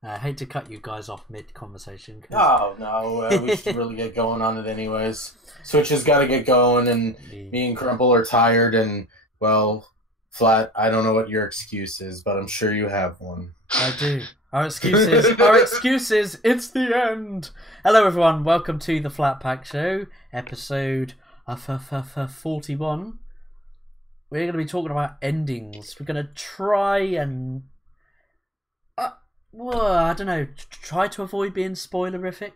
I hate to cut you guys off mid-conversation. Oh, no, we should really get going on it anyways. Switch has got to get going, and me and Crumple are tired, and, well, Flatt, I don't know what your excuse is, but I'm sure you have one. I do. Our excuses, it's the end! Hello everyone, welcome to the Flat Pack Show, episode 41. We're going to be talking about endings. We're going to try and... I don't know, try to avoid being spoilerific.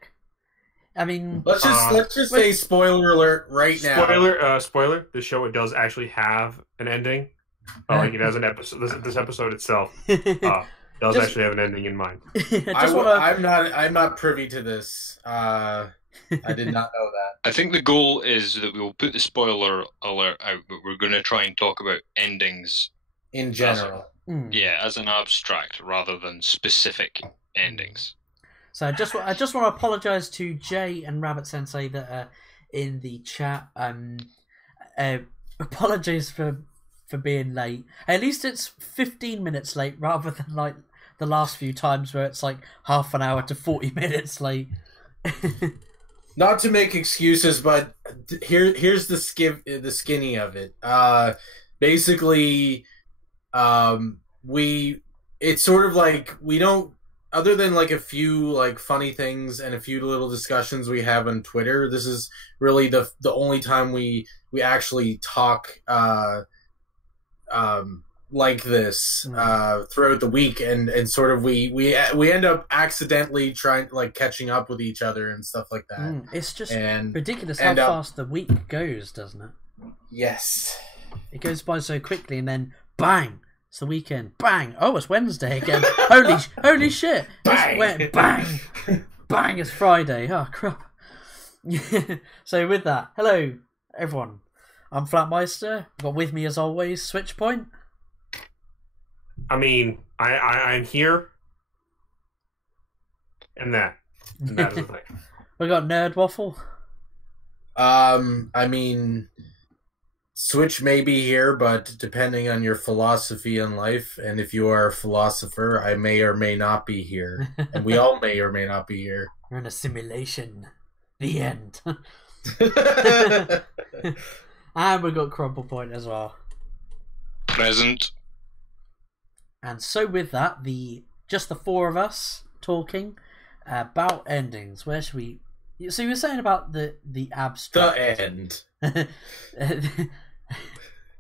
I mean... Let's just say spoiler alert right now. Spoiler, the show does actually have an ending. Like it has an episode. This episode itself does actually have an ending in mind. I'm not privy to this. I did not know that. I think the goal is that we'll put the spoiler alert out, but we're going to try and talk about endings in general. As an abstract rather than specific endings. So I just want to apologise to Jay and Rabbit Sensei that are in the chat. Apologies for being late. At least it's 15 minutes late rather than like the last few times where it's like half an hour to 40 minutes late. Not to make excuses, but here's the skinny of it. Basically, it's sort of like we don't, other than like a few like funny things and a few little discussions we have on Twitter, this is really the only time we actually talk like this throughout the week, and sort of we end up accidentally trying like catching up with each other and stuff like that. It's just ridiculous how fast the week goes, doesn't it? Yes, it goes by so quickly, and then bang, it's the weekend. Bang, oh, it's Wednesday again. holy shit! Bang, bang, it's Friday. Oh crap! So with that, hello everyone. I'm Flatmeister. Got with me as always, Switchpoint. I mean, I'm here, and that is the thing. We got Nerd Waffle. I mean, Switch may be here, but depending on your philosophy in life, and if you are a philosopher, I may or may not be here, and we all may or may not be here. We're in a simulation. The end. And we've got Crumple Point as well. Present. And so with that, just the four of us talking about endings. Where should we... So you were saying about the abstract. The end.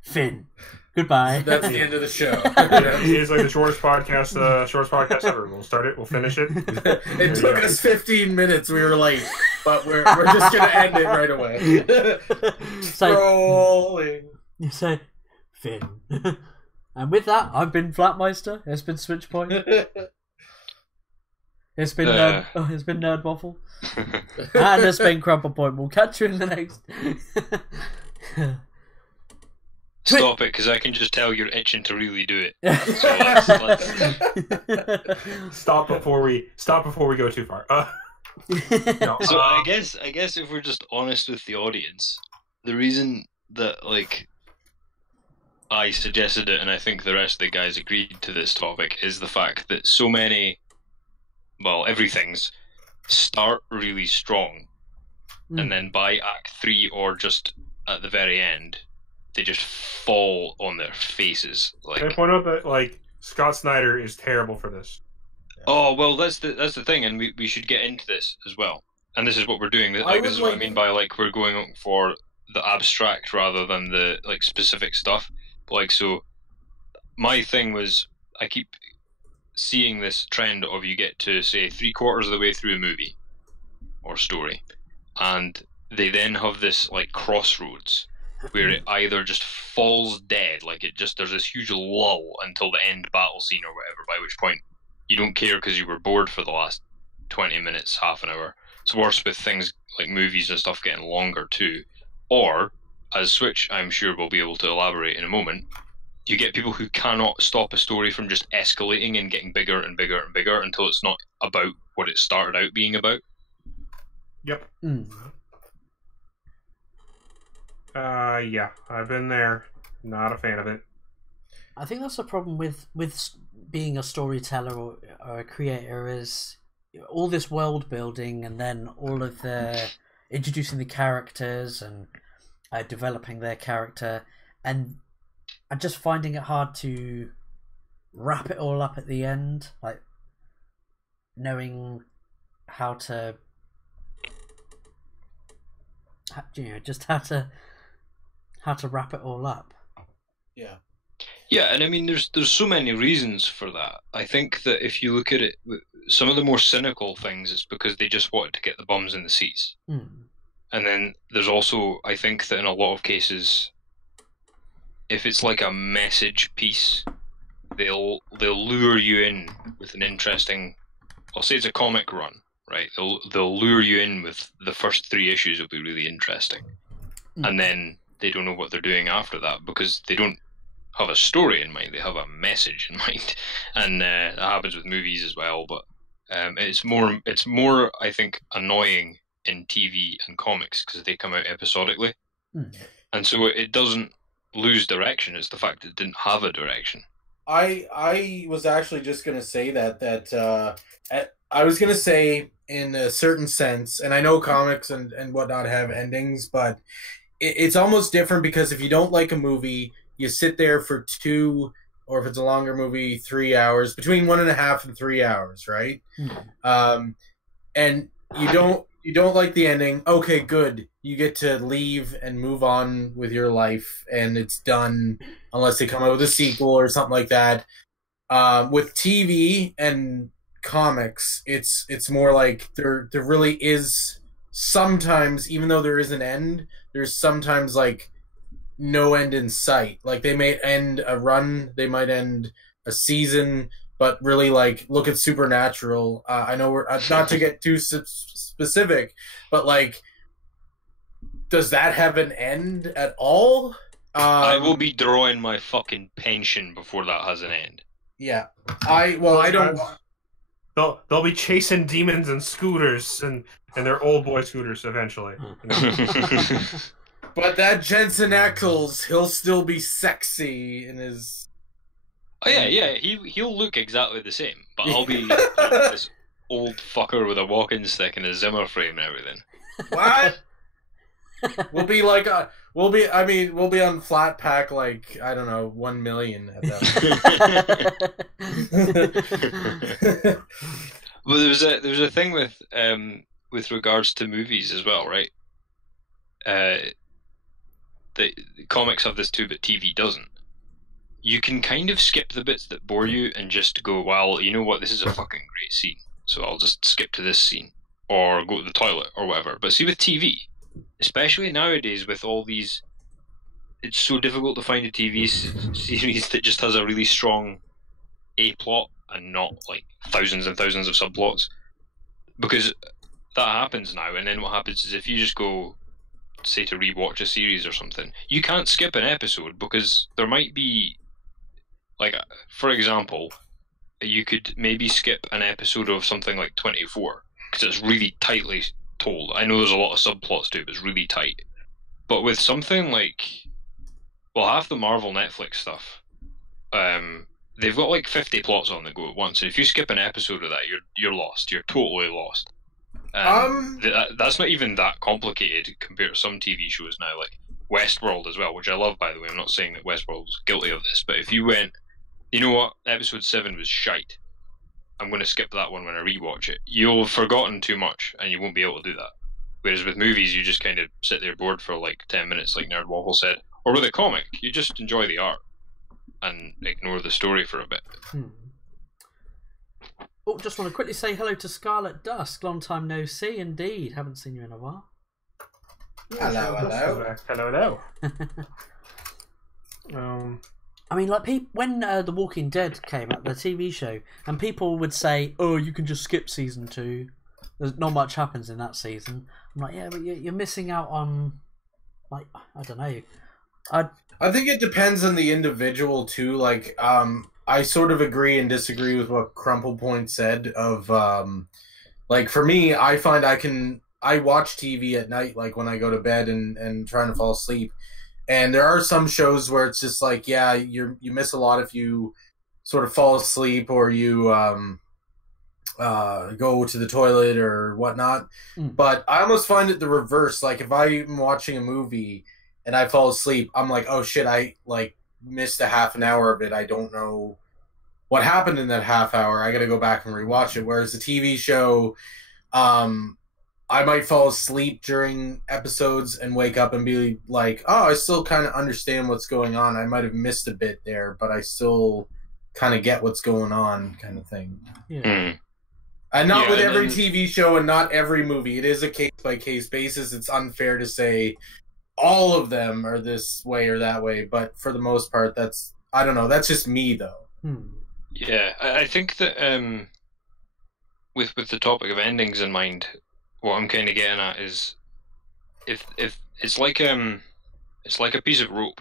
Finn. Goodbye. That's the end of the show. It's like the shortest podcast ever. We'll start it. We'll finish it. It took us 15 minutes. We were late, but we're just gonna end it right away. Scrolling. So, Finn. And with that, I've been Flatmeister. It's been Switchpoint. It's been Nerd Waffle. And it's been Crumple Point. We'll catch you in the next. Stop it, because I can just tell you're itching to really do it. So Stop before we go too far. No. So I guess if we're just honest with the audience, the reason that like I suggested it, and I think the rest of the guys agreed to this topic, is the fact that so many, well, everything's start really strong, and then by Act 3 or just at the very end, they just fall on their faces. Like, can I point out that like Scott Snyder is terrible for this? Oh well, that's the thing, and we should get into this as well. And this is what we're doing. Like, this is what I mean by like we're going for the abstract rather than the like specific stuff. Like, so my thing was, I keep seeing this trend of you get to say 3/4 of the way through a movie or story, and they then have this like crossroads where it either just falls dead, like there's this huge lull until the end battle scene or whatever, by which point you don't care because you were bored for the last 20 minutes, half an hour. It's worse with things like movies and stuff getting longer too. Or, as Switch I'm sure will be able to elaborate in a moment, you get people who cannot stop a story from just escalating and getting bigger and bigger and bigger until it's not about what it started out being about. Yep. Yeah, I've been there. Not a fan of it. I think that's the problem with being a storyteller or a creator is all this world building and then all of the introducing the characters and developing their character and just finding it hard to wrap it all up at the end, like knowing how to, just how to wrap it all up. Yeah. Yeah, and I mean, there's so many reasons for that. I think that if you look at it, some of the more cynical things, it's because they just wanted to get the bums in the seats. And then there's also, I think that in a lot of cases, if it's like a message piece, they'll lure you in with an interesting, I'll say it's a comic run, right? They'll lure you in with the first 3 issues will be really interesting, and then they don't know what they're doing after that because they don't have a story in mind, they have a message in mind, and that happens with movies as well. But it's more I think annoying in TV and comics because they come out episodically, and so it doesn't lose direction. It's the fact that it didn't have a direction. I was actually just gonna say that I was gonna say in a certain sense, and I know comics and whatnot have endings, but it's almost different because if you don't like a movie, you sit there for 2, or if it's a longer movie, 3 hours, between 1.5 and 3 hours, right? And you don't like the ending. Okay, good. You get to leave and move on with your life, and it's done unless they come out with a sequel or something like that. With TV and comics, it's more like there really is sometimes, even though there is an end, there's sometimes like no end in sight. Like they may end a run, they might end a season, but really, like, look at Supernatural. I know we're not to get too specific, but like, does that have an end at all? I will be drawing my fucking pension before that has an end. Yeah, I don't. They'll be chasing demons and scooters and their old boy scooters eventually. But that Jensen Ackles, he'll still be sexy in his. Oh yeah, he'll look exactly the same, but I'll be this old fucker with a walking stick and a Zimmer frame and everything. What? We'll be like we'll be on Flatt Pack, like, I don't know, 1 million at that point. Well, there was a thing with regards to movies as well, right? The comics have this too, but TV doesn't. You can kind of skip the bits that bore you and just go, well, you know what, this is a fucking great scene, so I'll just skip to this scene or go to the toilet or whatever. But see, with TV, especially nowadays with all these, it's so difficult to find a TV series that just has a really strong A plot and not like thousands and thousands of subplots, because that happens now. And then what happens is if you just go, say, to rewatch a series or something, you can't skip an episode because there might be, like, for example, you could maybe skip an episode of something like 24 because it's really tightly told. I know there's a lot of subplots to it, but it's really tight. But with something like, well, half the Marvel Netflix stuff, they've got like 50 plots on the go at once, and if you skip an episode of that, you're lost. You're totally lost. That's not even that complicated compared to some TV shows now, like Westworld as well, which I love, by the way. I'm not saying that Westworld's guilty of this, but if you went, you know what, episode 7 was shite, I'm going to skip that one when I rewatch it, you'll have forgotten too much and you won't be able to do that. Whereas with movies, you just kind of sit there bored for like 10 minutes, like Nerd Waffle said. Or with a comic, you just enjoy the art and ignore the story for a bit. Oh, just want to quickly say hello to Scarlet Dusk. Long time no see, indeed. Haven't seen you in a while. Hello. Hello. I mean, like, when The Walking Dead came out, the TV show, and people would say, "Oh, you can just skip season 2. There's not much happens in that season." I'm like, yeah, but you're missing out on, like, I don't know. I think it depends on the individual too. Like, I sort of agree and disagree with what Crumple Point said. Of like, for me, I find I watch TV at night, like when I go to bed and trying to fall asleep. And there are some shows where it's just like, yeah, you miss a lot if you sort of fall asleep or you go to the toilet or whatnot. But I almost find it the reverse. Like if I'm watching a movie and I fall asleep, I'm like, oh shit, I like missed a half an hour of it. I don't know what happened in that half hour. I got to go back and rewatch it. Whereas the TV show, I might fall asleep during episodes and wake up and be like, oh, I still kind of understand what's going on. I might have missed a bit there, but I still kind of get what's going on, kind of thing. Yeah. And not with every TV show and not every movie. It is a case-by-case basis. It's unfair to say all of them are this way or that way, but for the most part, that's, I don't know, that's just me, though. Yeah, I think that with the topic of endings in mind, what I'm kind of getting at is if it's like a piece of rope.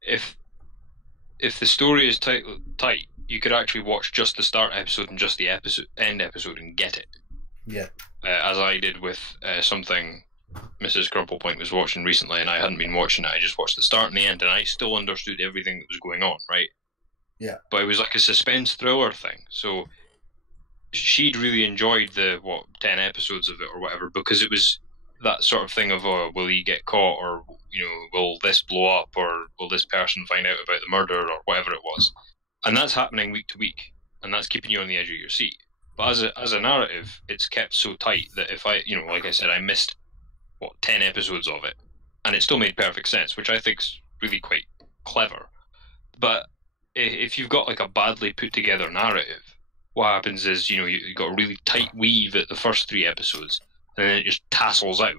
If the story is tight, you could actually watch just the start episode and just the end episode and get it. Yeah. As I did with something Mrs. Crumplepoint was watching recently, and I hadn't been watching it. I just watched the start and the end, and I still understood everything that was going on, right? Yeah. But it was like a suspense thriller thing. So she'd really enjoyed the 10 episodes of it or whatever, because it was that sort of thing of, oh, will he get caught, or will this blow up, or will this person find out about the murder, or whatever it was. And that's happening week to week, and that's keeping you on the edge of your seat. But as a narrative, it's kept so tight that if I, like I said, I missed 10 episodes of it, and it still made perfect sense, which I think's really quite clever. But if you've got like a badly put together narrative, what happens is, you've got a really tight weave at the first 3 episodes, and then it just tassels out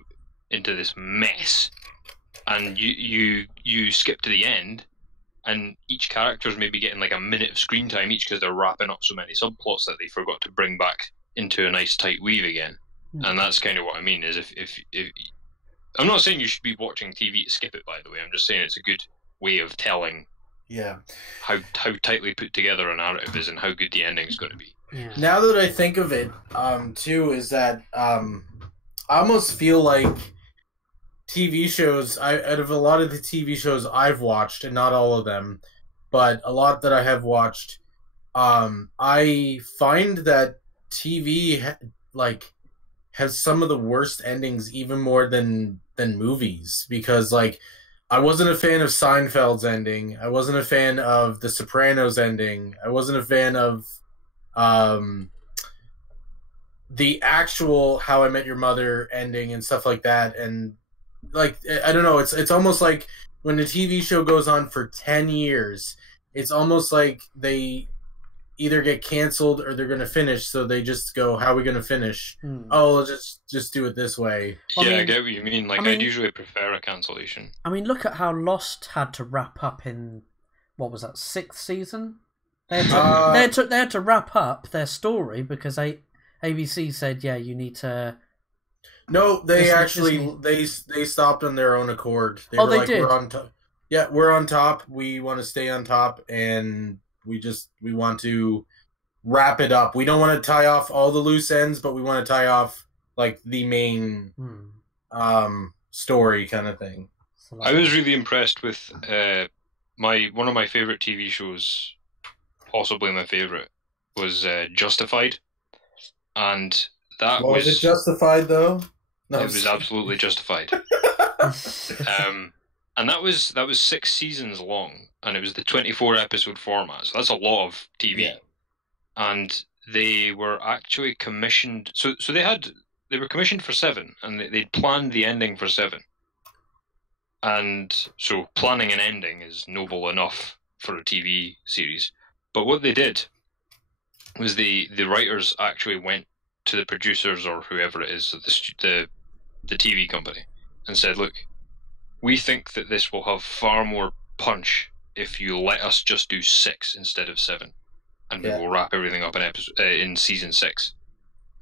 into this mess, and you skip to the end, and each character's maybe getting like a minute of screen time each because they're wrapping up so many subplots that they forgot to bring back into a nice tight weave again. And that's kind of what I mean, is if I'm not saying you should be watching TV to skip it, by the way. I'm just saying it's a good way of telling how tightly put together a narrative is and how good the ending is going to be. Yeah. Now that I think of it, too, is that I almost feel like TV shows, out of a lot of the TV shows I've watched, and not all of them, but a lot that I have watched, I find that TV has some of the worst endings, even more than movies, because I wasn't a fan of Seinfeld's ending. I wasn't a fan of The Sopranos ending. I wasn't a fan of the actual How I Met Your Mother ending and stuff like that. And I don't know, it's almost like when a TV show goes on for 10 years, it's almost like they either get canceled or they're going to finish, so they just go, how are we going to finish? Oh, let's just do it this way. I get what you mean. I'd usually prefer a cancellation. I mean, look at how Lost had to wrap up in, what was that, 6th season? They had to wrap up their story because ABC said, yeah, you need to... No, they they stopped on their own accord. They were did? We're on top. Yeah, we're on top. We want to stay on top, and we want to wrap it up. We don't want to tie off all the loose ends, but we want to tie off the main story kind of thing. I was really impressed with one of my favorite TV shows, possibly my favorite, was Justified, and that was it Justified though? No, it was absolutely Justified. And that was 6 seasons long, and it was the 24 episode format, so that's a lot of TV. Yeah. And they were actually commissioned, so they were commissioned for 7, and they'd planned the ending for 7. And so planning an ending is noble enough for a TV series. But what they did was the writers actually went to the producers or whoever it is, the TV company, and said, look, we think that this will have far more punch if you let us just do 6 instead of 7, and we will wrap everything up in season 6.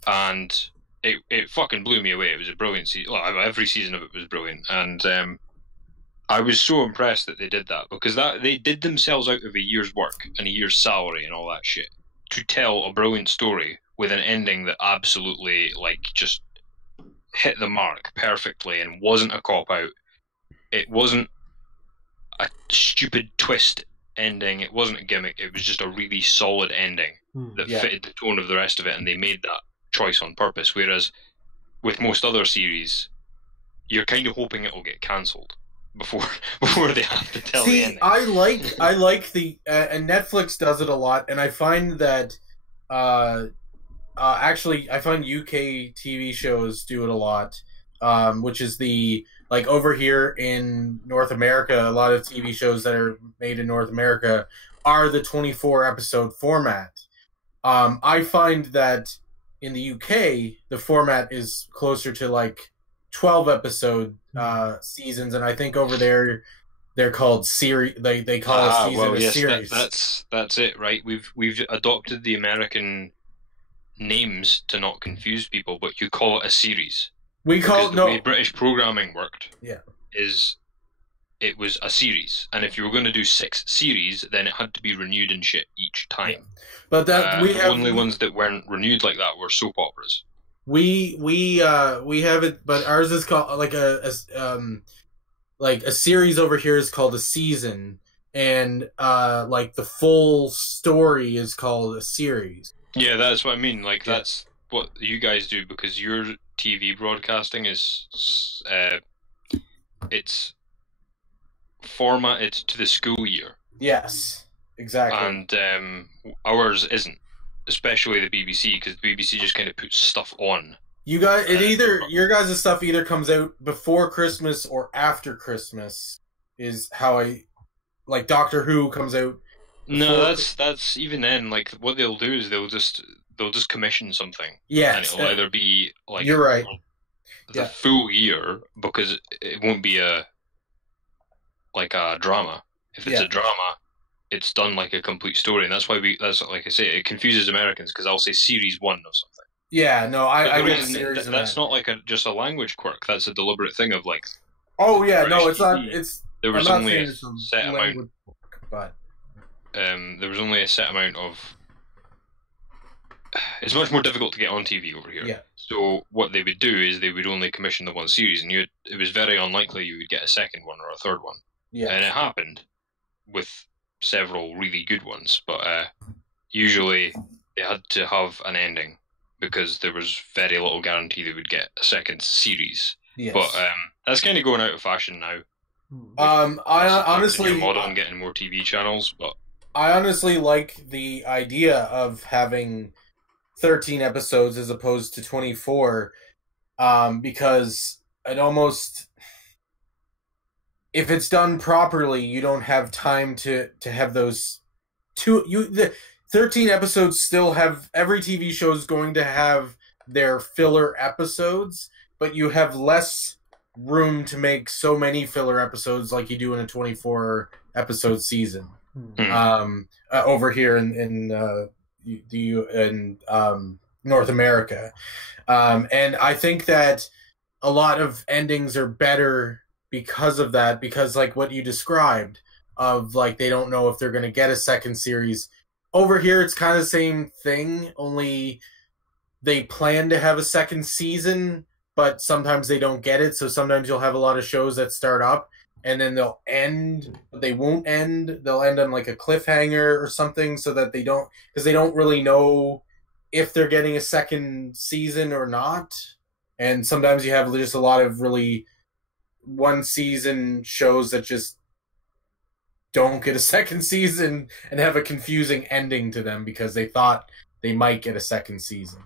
And it fucking blew me away. It was a brilliant season. Well, every season of it was brilliant, and I was so impressed that they did that, because they did themselves out of a year's work and a year's salary and all that shit to tell a brilliant story with an ending that absolutely just hit the mark perfectly and wasn't a cop out. It wasn't a stupid twist ending. It wasn't a gimmick. It was just a really solid ending that fitted the tone of the rest of it, and they made that choice on purpose. Whereas with most other series, you're kind of hoping it will get cancelled before they have to tell the ending. I like the and Netflix does it a lot, and I find that actually I find UK TV shows do it a lot, which is like over here in North America, a lot of TV shows that are made in North America are the 24 episode format. I find that in the UK the format is closer to like 12 episode seasons, and I think over there they're called series. They call a season a series. That's it, right? We've adopted the American names to not confuse people, but you call it a series. We call the way British programming worked. Yeah, it was a series, and if you were going to do 6 series, then it had to be renewed and shit each time. Yeah. But that the only ones that weren't renewed like that were soap operas. We have it, but ours is called like a series over here is called a season, and like the full story is called a series. Yeah, that's what I mean. Like that's what you guys do, because your TV broadcasting is it's formatted to the school year. Yes, exactly. And ours isn't. Especially the BBC, because the BBC just kind of puts stuff on. You guys, your guys' stuff either comes out before Christmas or after Christmas. Is how like Doctor Who comes out. No, that's even then. Like what they'll do is they'll just commission something. Yeah, and it'll either be like you're right. The full year, because it won't be a drama. If it's a drama, it's done like a complete story, and that's why that's like I say, it confuses Americans, because I'll say series 1 of something. Yeah, no, I get series. That's not like just a language quirk. That's a deliberate thing of like. Oh yeah, no, it's not. It's there was only a set amount, but there was only a set amount of. It's much more difficult to get on TV over here. Yeah. So what they would do is they would only commission the one series, and it was very unlikely you would get a second one or a third one. Yeah. And it happened with several really good ones, but usually they had to have an ending, because there was very little guarantee they would get a second series. Yes. But that's kind of going out of fashion now. I honestly model and getting more TV channels, but I honestly like the idea of having 13 episodes as opposed to 24, because it almost, if it's done properly, you don't have time to have those the 13 episodes still have, every TV show is going to have their filler episodes, but you have less room to make so many filler episodes like you do in a 24 episode season. Over here in North America, and I think that a lot of endings are better because of that, because like what you described of like they don't know if they're going to get a second series. Over here it's kind of the same thing, only they plan to have a second season, but sometimes they don't get it. So sometimes you'll have a lot of shows that start up and then they'll end, but they won't end. They'll end on like a cliffhanger or something, so that they don't, because they don't really know if they're getting a second season or not. And sometimes you have just a lot of really one season shows that just don't get a second season and have a confusing ending to them because they thought they might get a second season.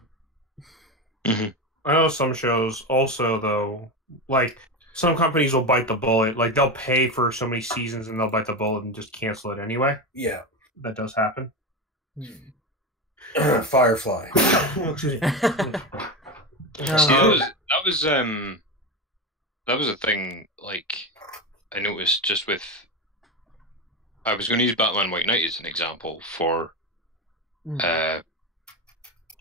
Mm-hmm. I know some shows also, though, like some companies will bite the bullet. Like they'll pay for so many seasons and they'll bite the bullet and just cancel it anyway. Yeah. That does happen. Firefly. That was a thing, like, I noticed just with, I was going to use Batman White Knight as an example for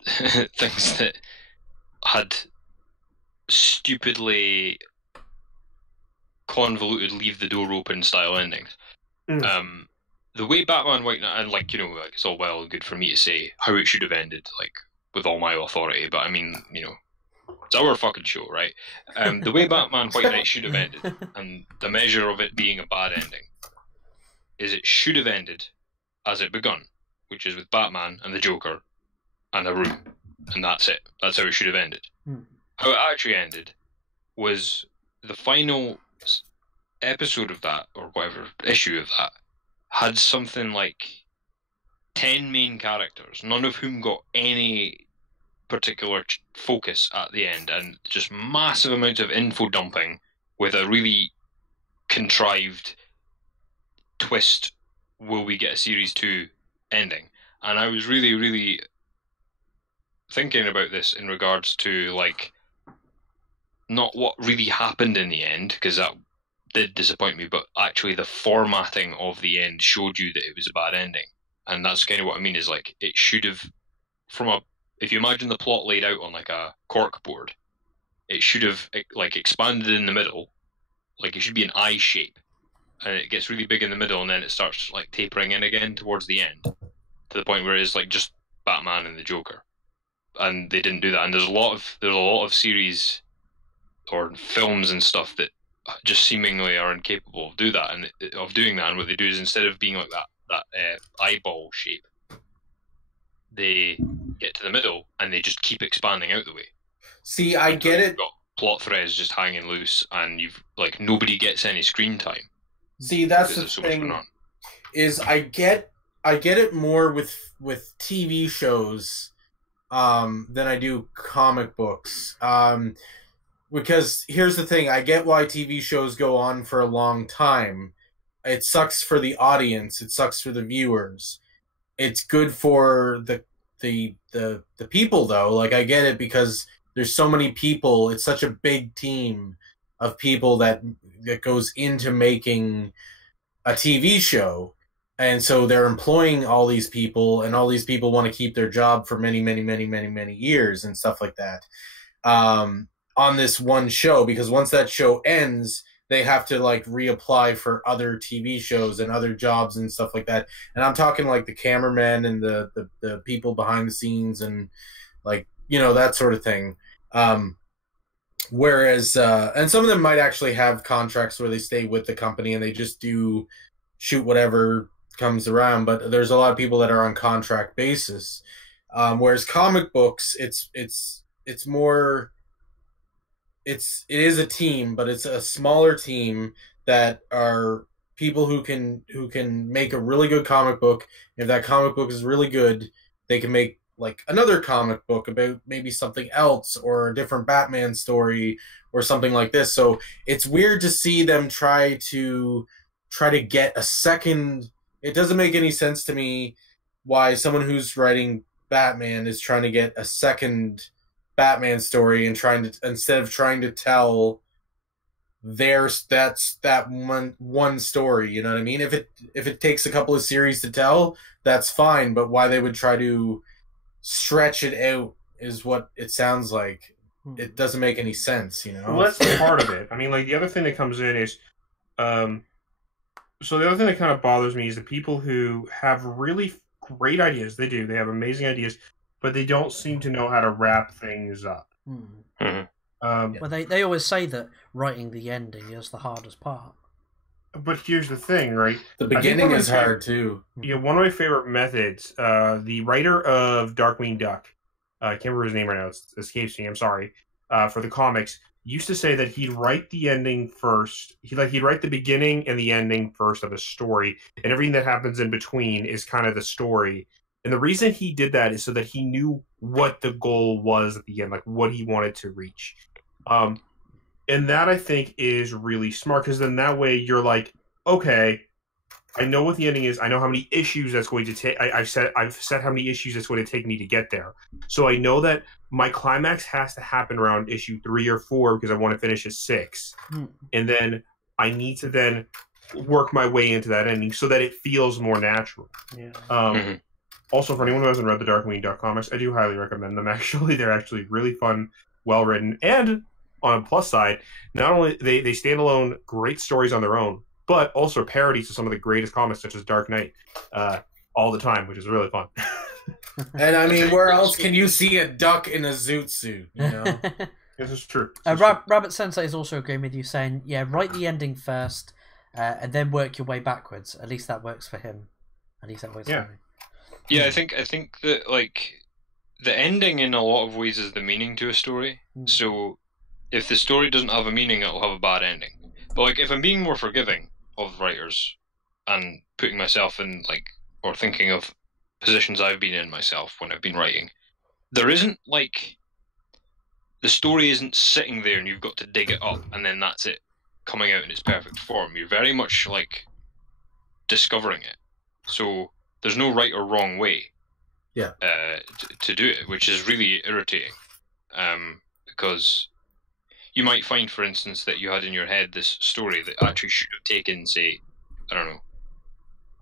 things that had stupidly convoluted leave the door open style endings. The way Batman White Knight, and like, you know, like, it's all well and good for me to say how it should have ended, like, with all my authority, but I mean, you know, it's our fucking show, right? The way Batman White Knight should have ended, and the measure of it being a bad ending, is it should have ended as it begun, which is with Batman and the Joker and a room, and that's it. That's how it should have ended. How it actually ended was the final episode of that, or whatever issue of that, had something like 10 main characters, none of whom got any particular focus at the end, and just massive amounts of info dumping with a really contrived twist, will we get a series 2 ending? And I was really, really thinking about this in regards to, like, not what really happened in the end, because that did disappoint me, but actually the formatting of the end showed you that it was a bad ending. And that's kind of what I mean, is like, it should have, if you imagine the plot laid out on like a cork board, it should have like expanded in the middle, like it should be an I shape, and it gets really big in the middle, and then it starts like tapering in again towards the end, to the point where it's like just Batman and the Joker. And they didn't do that. And there's a lot of series or films and stuff that just seemingly are incapable of doing that. And what they do is, instead of being like that eyeball shape, they get to the middle and they just keep expanding out the way. See, I get it. Got plot threads just hanging loose, and you've like nobody gets any screen time. See, that's the thing. Is I get it more with TV shows than I do comic books. Because here's the thing, I get why TV shows go on for a long time. It sucks for the audience. It sucks for the viewers. It's good for the people, though. Like, I get it because there's so many people. It's such a big team of people that goes into making a TV show. And so they're employing all these people, and all these people want to keep their job for many, many, many, many, many years and stuff like that. On this one show, because once that show ends, they have to like reapply for other TV shows and other jobs and stuff like that. And I'm talking like the cameramen and the people behind the scenes and like, you know, that sort of thing. Whereas, and some of them might actually have contracts where they stay with the company and they just do shoot whatever comes around. But there's a lot of people that are on contract basis. Whereas comic books, it's more, it is a team, but it's a smaller team that are people who can make a really good comic book. If that comic book is really good, they can make like another comic book about maybe something else or a different Batman story or something like this. So it's weird to see them try to get a second. It doesn't make any sense to me why someone who's writing Batman is trying to get a second Batman story and instead of trying to tell that one story, you know what I mean? If it takes a couple of series to tell, that's fine, but why they would try to stretch it out is what it sounds like. It doesn't make any sense, you know? Well, that's part of it. I mean, like, the other thing that comes in is so the other thing that kind of bothers me is the people who have really great ideas. They have amazing ideas, but they don't seem to know how to wrap things up. Well, they always say that writing the ending is the hardest part. But here's the thing, right? The beginning is hard, too. Yeah, one of my favorite methods, the writer of Darkwing Duck, I can't remember his name right now, it escapes me, I'm sorry, for the comics, used to say that he'd write the ending first. He'd write the beginning and the ending first of a story, and everything that happens in between is kind of the story. And the reason he did that is so that he knew what the goal was at the end, like what he wanted to reach. And that, I think, is really smart, because then that way you're like, okay, I know what the ending is. I know how many issues that's going to take. I've set how many issues it's going to take me to get there. So I know that my climax has to happen around issue 3 or 4 because I want to finish at 6. And then I need to then work my way into that ending so that it feels more natural. Yeah. Also, for anyone who hasn't read the Darkwing Duck comics, I do highly recommend them, actually. They're actually really fun, well-written, and on a plus side, not only they stand alone, great stories on their own, but also parodies to some of the greatest comics, such as Dark Knight, all the time, which is really fun. And I mean, where else can you see a duck in a zoot suit? You know, this is true. Rabbit Sensei is also agreeing with you, saying, "Yeah, write the ending first, and then work your way backwards. At least that works for him. At least that works for me. Yeah, I think that like the ending in a lot of ways is the meaning to a story. So if the story doesn't have a meaning, it'll have a bad ending. But like if I'm being more forgiving of writers and putting myself in like or thinking of positions I've been in myself when I've been writing, there isn't like the story isn't sitting there and you've got to dig it up and then that's it coming out in its perfect form. You're very much like discovering it. So there's no right or wrong way to do it, which is really irritating. Because you might find, for instance, that you had in your head this story that actually should have taken, say, I don't know,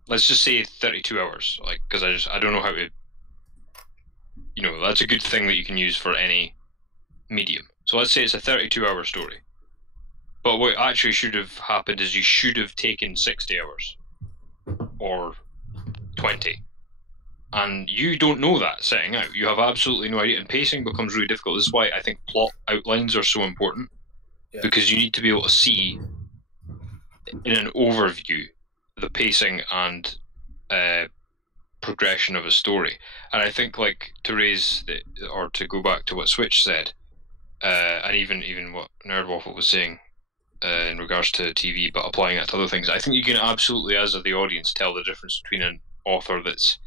let's just say 32 hours, like, because I don't know how to, you know, that's a good thing that you can use for any medium. So let's say it's a 32-hour story. But what actually should have happened is you should have taken 60 hours or 20. And you don't know that setting out. You have absolutely no idea. And pacing becomes really difficult. This is why I think plot outlines are so important. Yeah. Because you need to be able to see in an overview the pacing and progression of a story. And I think, like, to raise or to go back to what Switch said, and even what Nerdwaffle was saying in regards to TV, but applying that to other things, I think you can absolutely, as the audience, tell the difference between an author that's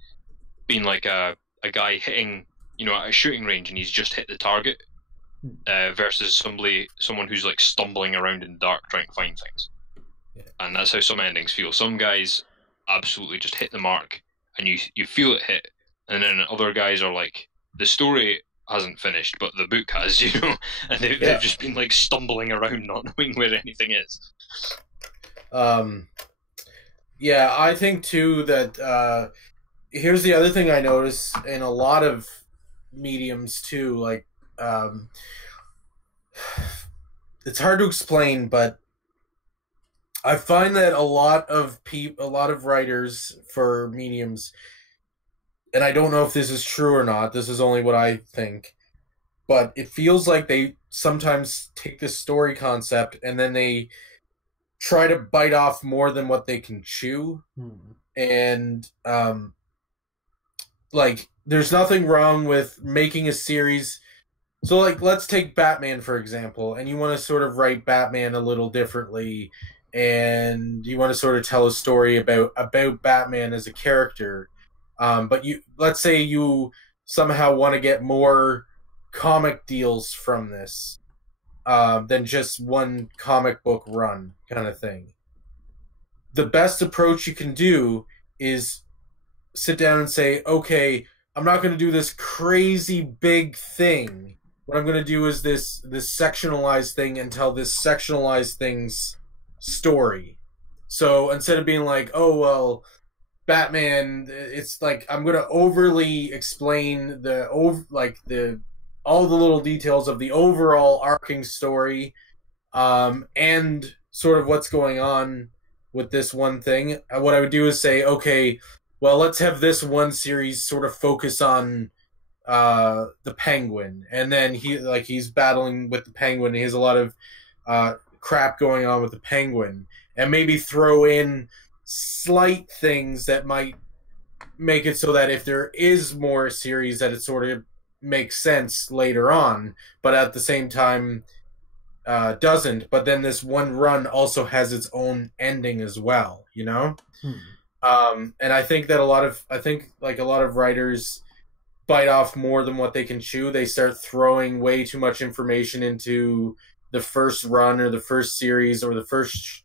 been like a guy hitting, you know, at a shooting range and he's just hit the target, versus someone who's like stumbling around in the dark trying to find things. Yeah. And that's how some endings feel. Some guys absolutely just hit the mark and you feel it hit, and then other guys are like, the story hasn't finished but the book has, you know, and they've just been like stumbling around not knowing where anything is. Yeah, I think too that here's the other thing I notice in a lot of mediums too, like it's hard to explain, but I find that a lot of writers for mediums, and I don't know if this is true or not, this is only what I think, but it feels like they sometimes take this story concept and then they try to bite off more than what they can chew. And like, there's nothing wrong with making a series. So, like, let's take Batman, for example, and you want to sort of write Batman a little differently, and you want to sort of tell a story about Batman as a character. But let's say you somehow want to get more comic deals from this than just one comic book run kind of thing. The best approach you can do is sit down and say, okay, I'm not going to do this crazy big thing. What I'm going to do is this sectionalized thing and tell this sectionalized thing's story. So instead of being like, oh, well, Batman, it's like I'm going to overly explain all the little details of the overall arcing story, and sort of what's going on with this one thing. What I would do is say, okay, well, let's have this one series sort of focus on the Penguin, and then he's battling with the Penguin. He has a lot of crap going on with the Penguin, and maybe throw in slight things that might make it so that if there is more series, that it sort of makes sense later on, but at the same time doesn't. But then this one run also has its own ending as well, you know. And I think that a lot of writers bite off more than what they can chew. They start throwing way too much information into the first run or the first series or the first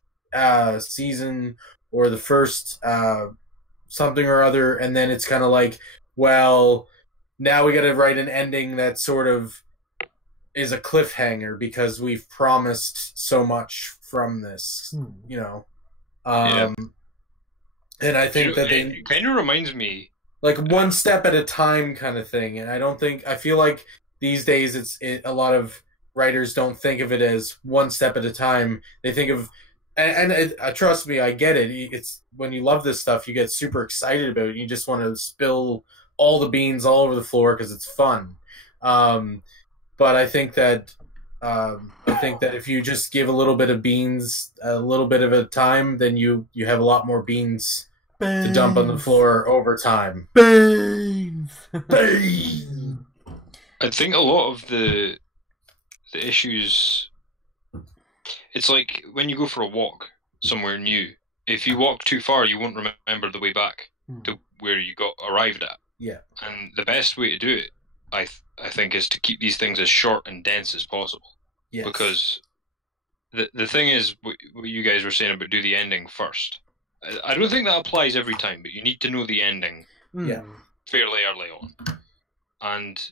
season or the first something or other, and then it's kind of like, well, now we got to write an ending that sort of is a cliffhanger because we've promised so much from this, you know. And I think that it kind of reminds me, like, one step at a time kind of thing. And I feel like these days a lot of writers don't think of it as one step at a time. They think of, and trust me, I get it. It's when you love this stuff, you get super excited about it. You just want to spill all the beans all over the floor because it's fun. But I think that I think that if you just give a little bit of beans, a little bit of a time, then you have a lot more beans to dump on the floor over time. Beans! Beans! I think a lot of the issues, it's like when you go for a walk somewhere new. If you walk too far, you won't remember the way back to where you got arrived at. Yeah. And the best way to do it, I think, is to keep these things as short and dense as possible. Yes. Because the thing is, what you guys were saying about do the ending first. I don't think that applies every time, but you need to know the ending fairly early on. And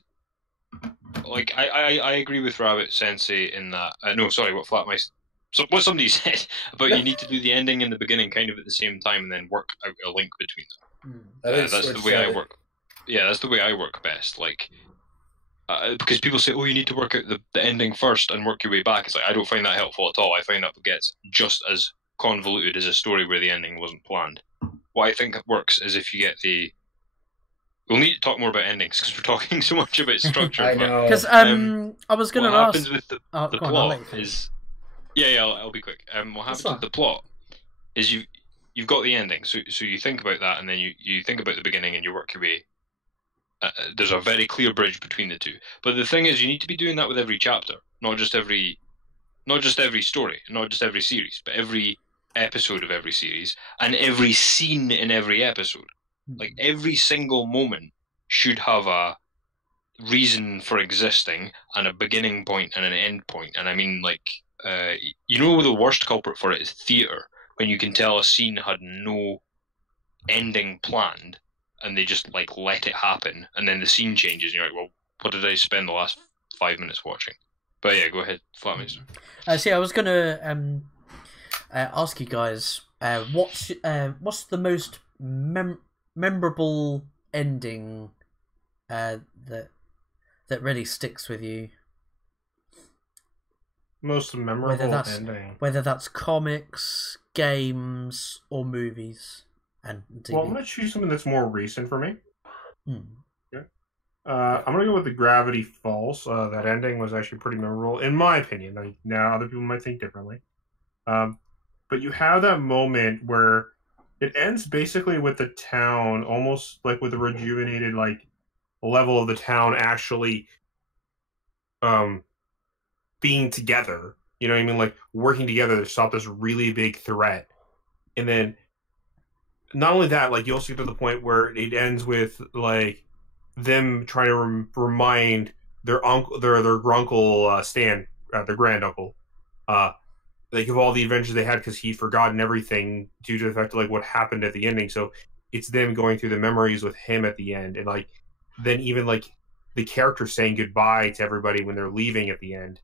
like I agree with Rabbit Sensei in that. No, sorry, what what somebody said about you need to do the ending and the beginning kind of at the same time, and then work out a link between them. That's the way I work. Yeah, that's the way I work best. Like, because people say, "Oh, you need to work out the ending first and work your way back." It's like I don't find that helpful at all. I find that gets just as convoluted as a story where the ending wasn't planned. What I think works is if you get the. We'll need to talk more about endings because we're talking so much about structure. I know. Because I was going to ask. What happens with the plot is. Yeah, I'll be quick. What happens with the plot is you've got the ending, so you think about that, and then you think about the beginning, and you work your way. There's a very clear bridge between the two. But the thing is, you need to be doing that with every chapter, not just every story, not just every series, but every episode of every series and every scene in every episode. Like every single moment should have a reason for existing and a beginning point and an end point. And I mean, like, the worst culprit for it is theatre, when you can tell a scene had no ending planned and they just like let it happen, and then the scene changes and you're like, well, what did I spend the last 5 minutes watching? But yeah, go ahead, Flatmaster. I was going to ask you guys, what's the most memorable ending that really sticks with you? Most memorable ending. Whether that's comics, games, or movies. And TV. Well, I'm going to choose something that's more recent for me. Okay. I'm going to go with the Gravity Falls. That ending was actually pretty memorable, in my opinion. Like, now, other people might think differently. But you have that moment where it ends basically with the town, almost like with a rejuvenated like level of the town actually being together. You know what I mean? Like working together to stop this really big threat. And then not only that, like you also get to the point where it ends with like them trying to remind their uncle, their gruncle Stan, their granduncle, like of all the adventures they had because he'd forgotten everything due to the fact of like what happened at the ending. So it's them going through the memories with him at the end, and like then even like the characters saying goodbye to everybody when they're leaving at the end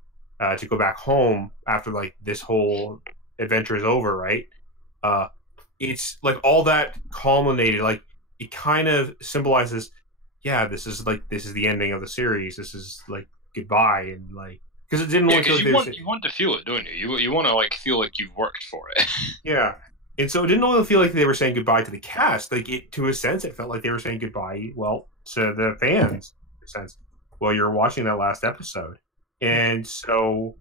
to go back home after like this whole adventure is over, right? It's like all that culminated, like it kind of symbolizes, yeah, this is the ending of the series. This is like goodbye, and like because it didn't you want to feel it, don't you? You want to like feel like you've worked for it. Yeah, and so it didn't only feel like they were saying goodbye to the cast. Like it, to a sense, it felt like they were saying goodbye. Well, to the fans, in a sense. Well, you're watching that last episode, and so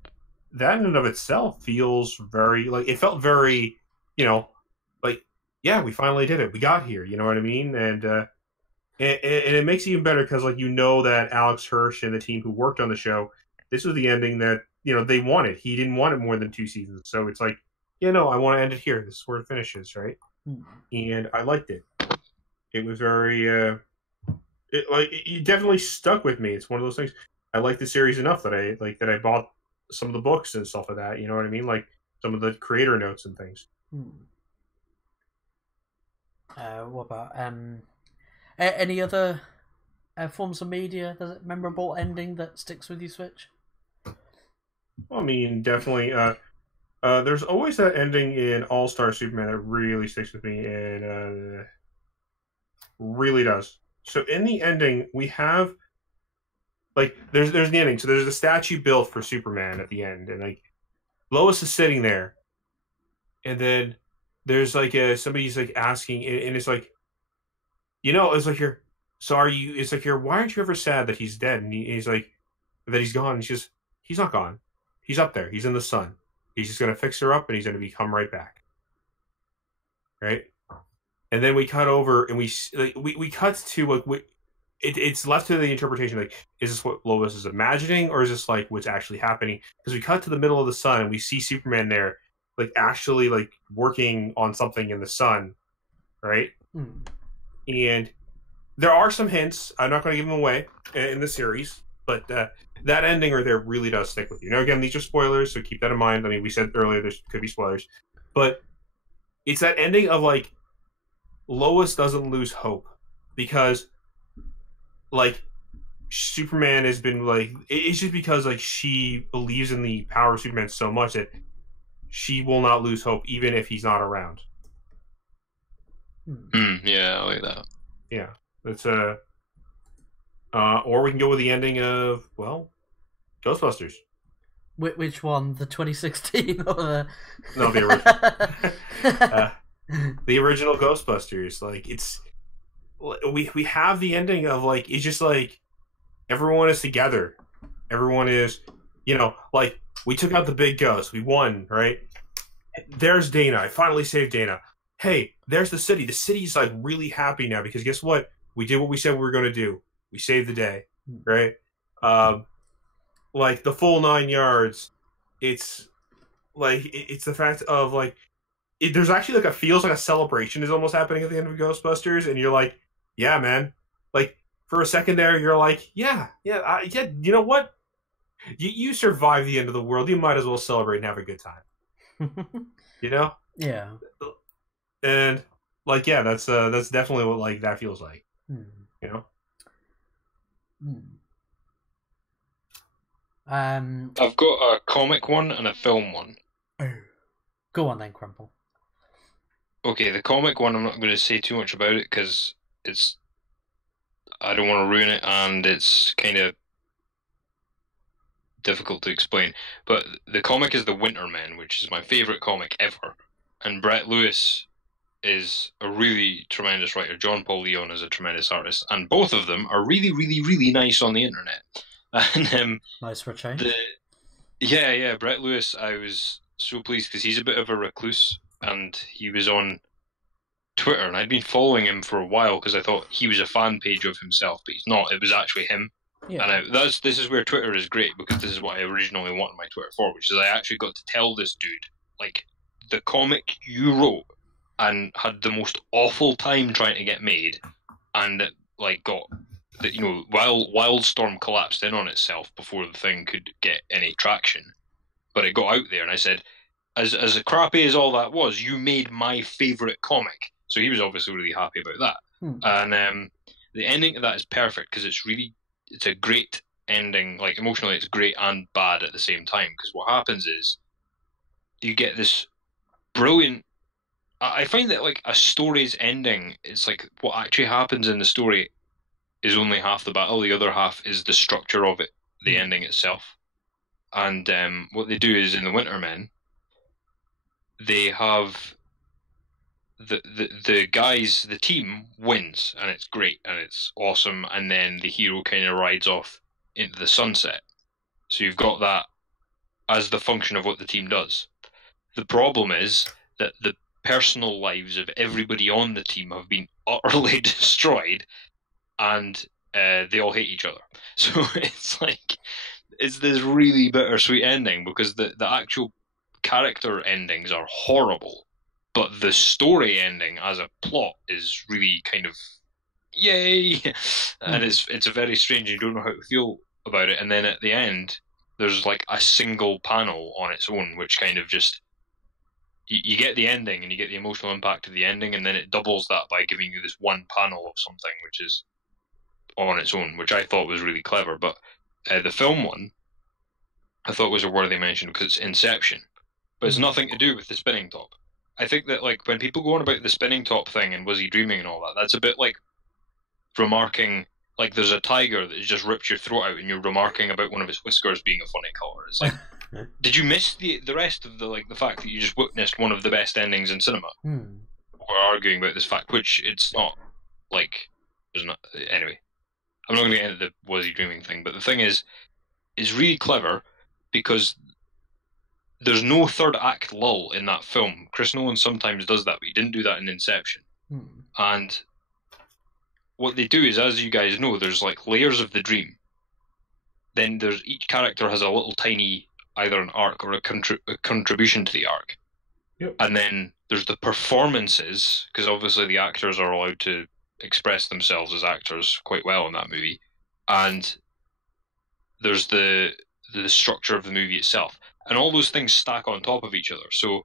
that in and of itself feels very like it felt very, like yeah, we finally did it. We got here. You know what I mean? And it makes it even better because like that Alex Hirsch and the team who worked on the show, this was the ending that they wanted. He didn't want it more than 2 seasons, so it's like, I want to end it here. This is where it finishes, right? And I liked it. It was very, it definitely stuck with me. It's one of those things. I like the series enough that I bought some of the books and stuff like that. You know what I mean? Like some of the creator notes and things. What about any other forms of media? There's a memorable ending that sticks with you, Switch? Well, I mean, definitely. There's always that ending in All-Star Superman that really sticks with me, and really does. So in the ending, we have there's the ending. So there's a statue built for Superman at the end, and like Lois is sitting there, and then there's like somebody's like asking, and it's like, it's like you're. So are you? It's like why aren't you ever sad that he's dead? And he's like, that he's gone. And she's, he's not gone. He's up there. He's in the sun. He's just going to fix her up, and he's going to come right back. Right? And then we cut over, and we cut to like it's left to the interpretation. Like, is this what Lois is imagining, or is this like what's actually happening? Because we cut to the middle of the sun, and we see Superman there, like actually like working on something in the sun, right? And there are some hints. I'm not going to give them away in the series, but that ending right there really does stick with you. Now, again, these are spoilers, so keep that in mind. I mean, we said earlier there could be spoilers, but it's that ending of like Lois doesn't lose hope because like Superman has been like it's just because like she believes in the power of Superman so much that she will not lose hope even if he's not around. Yeah, I like that. Yeah, that's or we can go with the ending of Ghostbusters. Which one? The 2016 or the... No, the original. The original Ghostbusters. Like we have the ending of like it's just like everyone is together. Everyone is, like we took out the big ghost. We won, right? There's Dana. I finally saved Dana. Hey, there's the city. The city's like really happy now because guess what? We did what we said we were going to do. We saved the day, right? Like the full 9 yards. It's like it's the fact of like there's actually like feels like a celebration is almost happening at the end of Ghostbusters, and you're like, yeah, man. Like for a second there, you're like, yeah. You know what? You survived the end of the world. You might as well celebrate and have a good time. Yeah. And like, yeah, that's definitely what like that feels like. I've got a comic one and a film one. Go on then, Crumple. Okay, the comic one, I'm not going to say too much about it because I don't want to ruin it, and it's kind of difficult to explain. But the comic is The Winter Men, which is my favorite comic ever. And Brett Lewis is a really tremendous writer. John Paul Leon is a tremendous artist. And both of them are really, really, really nice on the internet. And nice for a change. Yeah, Brett Lewis, I was so pleased because he's a bit of a recluse, and he was on Twitter, and I'd been following him for a while because I thought he was a fan page of himself, but he's not. It was actually him. Yeah. And this is where Twitter is great, because this is what I originally wanted my Twitter for, which is I actually got to tell this dude, like, the comic you wrote and had the most awful time trying to get made, and like got that, Wildstorm collapsed in on itself before the thing could get any traction, but it got out there, and I said, as crappy as all that was, you made my favorite comic. So he was obviously really happy about that. And the ending of that is perfect because it's a great ending. Like emotionally, it's great and bad at the same time. Because what happens is you get this brilliant. I find that like a story's ending, it's like what actually happens in the story is only half the battle. The other half is the structure of it, the ending itself. And what they do is in The Winter Men, they have the guys, the team wins, and it's great and it's awesome, and then the hero kind of rides off into the sunset. So you've got that as the function of what the team does. The problem is that the personal lives of everybody on the team have been utterly destroyed, and they all hate each other. So it's this really bittersweet ending because the actual character endings are horrible, but the story ending as a plot is really kind of yay, and it's a very strange. You don't know how to feel about it, and then at the end, there's like a single panel on its own, which kind of just you get the ending and you get the emotional impact of the ending, and then it doubles that by giving you this one panel of something which is on its own, which I thought was really clever. But the film one, I thought was a worthy mention because it's Inception. But it's nothing to do with the spinning top. I think that like when people go on about the spinning top thing and was he dreaming and all that, that's a bit like remarking like there's a tiger that just ripped your throat out and you're remarking about one of its whiskers being a funny colour. It's like, did you miss the rest of the fact that you just witnessed one of the best endings in cinema? We're arguing about this fact, which it's not like there's not anyway. I'm not going to get into the was he dreaming thing, but the thing is, it's really clever because there's no third act lull in that film. Chris Nolan sometimes does that, but he didn't do that in Inception. And what they do is, as you guys know, there's like layers of the dream. Then there's each character has a little tiny, either an arc or a contribution to the arc. Yep. And then there's the performances, because obviously the actors are allowed to express themselves as actors quite well in that movie. And there's the structure of the movie itself. And all those things stack on top of each other. So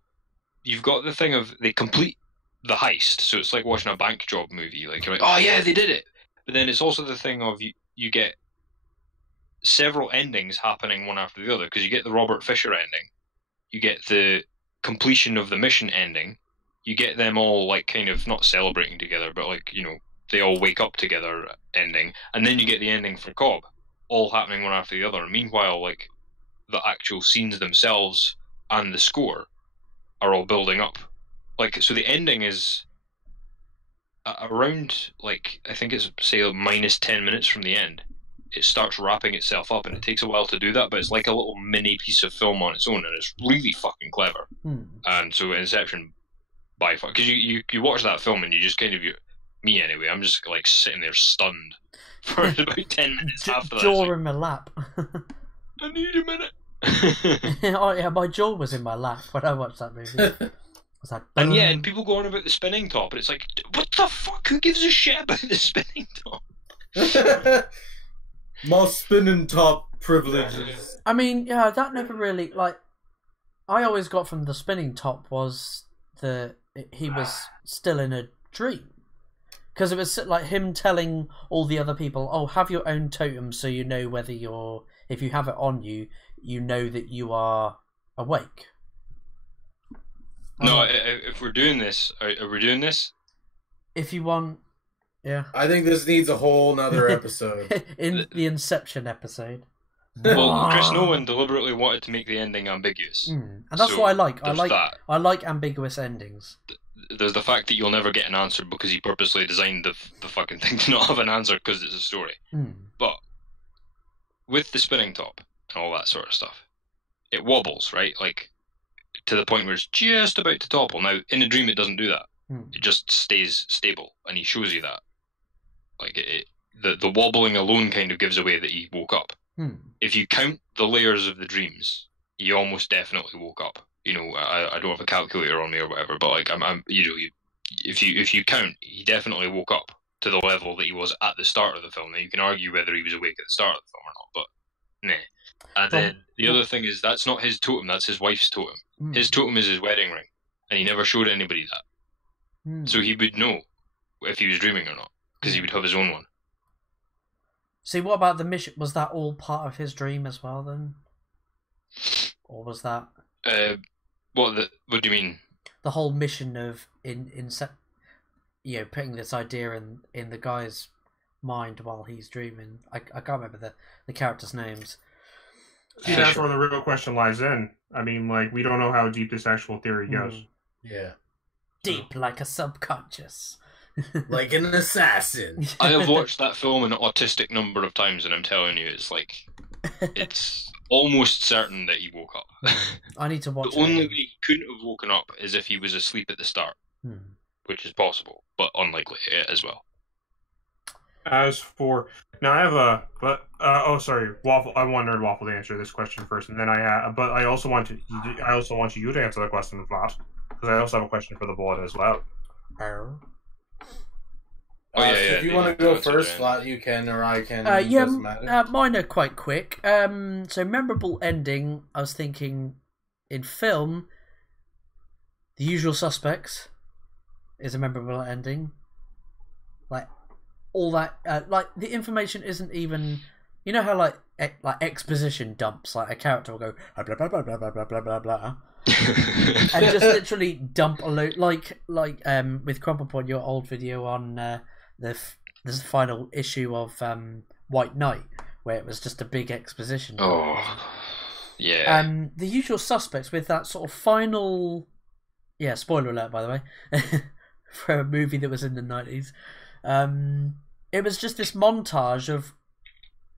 you've got the thing of they complete the heist. So it's like watching a bank job movie. Like you're like, oh yeah, they did it. But then it's also the thing of you get several endings happening one after the other, because you get the Robert Fisher ending, you get the completion of the mission ending, you get them all like kind of not celebrating together, but like, you know, they all wake up together ending, and then you get the ending for Cobb, all happening one after the other. Meanwhile, like the actual scenes themselves and the score are all building up. Like, so the ending is around, like, I think it's, say, minus 10 minutes from the end. It starts wrapping itself up, and it takes a while to do that, but it's like a little mini piece of film on its own, and it's really fucking clever. And so Inception, by far, because you watch that film and you just kind of, me anyway, I'm just like sitting there stunned for about 10 minutes after that. Jaw in my lap. I need a minute. Oh yeah, my jaw was in my lap when I watched that movie. I was like, and yeah, and people go on about the spinning top, and it's like, what the fuck? Who gives a shit about the spinning top? My spinning top privileges. I mean, yeah, that never really, like, I always got from the spinning top was he was still in a dream. Because it was like him telling all the other people, oh, have your own totem so you know whether if you have it on you, you know that you are awake. No, if we're doing this, are we doing this? If you want, yeah. I think this needs a whole nother episode. In the Inception episode. Well, Chris Nolan deliberately wanted to make the ending ambiguous. And that's So what I like. I like ambiguous endings. There's the fact that you'll never get an answer because he purposely designed the fucking thing to not have an answer because it's a story. But with the spinning top and all that sort of stuff, it wobbles, right? Like, to the point where it's just about to topple. Now, in a dream, it doesn't do that. It just stays stable, and he shows you that. Like, the wobbling alone kind of gives away that he woke up. If you count the layers of the dreams, he almost definitely woke up. You know, I don't have a calculator on me or whatever, but like if you count, he definitely woke up to the level that he was at the start of the film. Now you can argue whether he was awake at the start of the film or not, but nah. And then the other thing is, that's not his totem, that's his wife's totem. His totem is his wedding ring, and he never showed anybody that. So he would know if he was dreaming or not, because he would have his own one. See, what about the mission? Was that all part of his dream as well, then? Or was that... What do you mean? The whole mission of putting this idea in the guy's mind while he's dreaming. I can't remember the characters' names. See, that's where the real question lies in. I mean, like, we don't know how deep this actual theory goes. Yeah. Deep like a subconscious. Like an assassin. I have watched that film an autistic number of times, and I'm telling you, it's like, it's almost certain that he woke up. I need to watch it. The only way he couldn't have woken up is if he was asleep at the start, which is possible, but unlikely as well. As for now, I have Waffle. I wanted Waffle to answer this question first, and then I also want you to answer the question, Flatt, because I also have a question for the board as well. If you want to go first, Flatt, you can, or I can. Doesn't matter. Mine are quite quick. So memorable ending. I was thinking, in film, The Usual Suspects is a memorable ending. Like all that, like the information isn't even. You know how like exposition dumps, like a character will go blah blah blah blah blah blah blah blah blah. And just literally dump a load, like with Crumplepod, your old video on this is the final issue of White Knight, where it was just a big exposition. Yeah. The Usual Suspects with that sort of final, spoiler alert by the way, for a movie that was in the 90s. It was just this montage of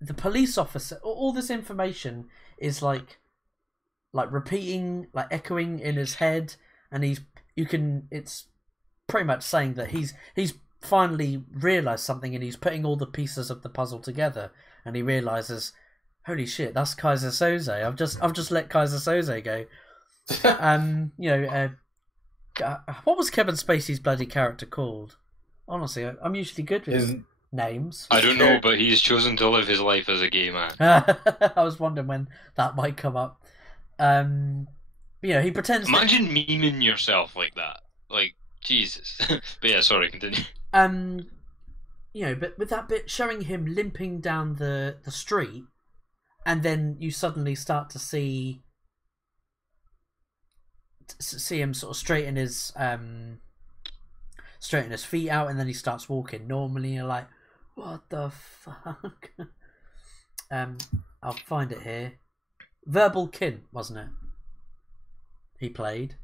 the police officer. All this information is like like repeating, like echoing in his head, and it's pretty much saying that he's finally realised something, and he's putting all the pieces of the puzzle together, and he realises, holy shit, that's Kaiser Soze. I've just let Kaiser Soze go. What was Kevin Spacey's bloody character called? Honestly, I'm usually good with names. I don't know, but he's chosen to live his life as a gay man. I was wondering when that might come up. He pretends. Imagine memeing yourself like that. Like, Jesus. But yeah, sorry, continue. But with that bit showing him limping down the street, and then you suddenly start to see him sort of straighten his feet out, and then he starts walking normally, and you're like, what the fuck? I'll find it here. Verbal Kin, wasn't it? He played.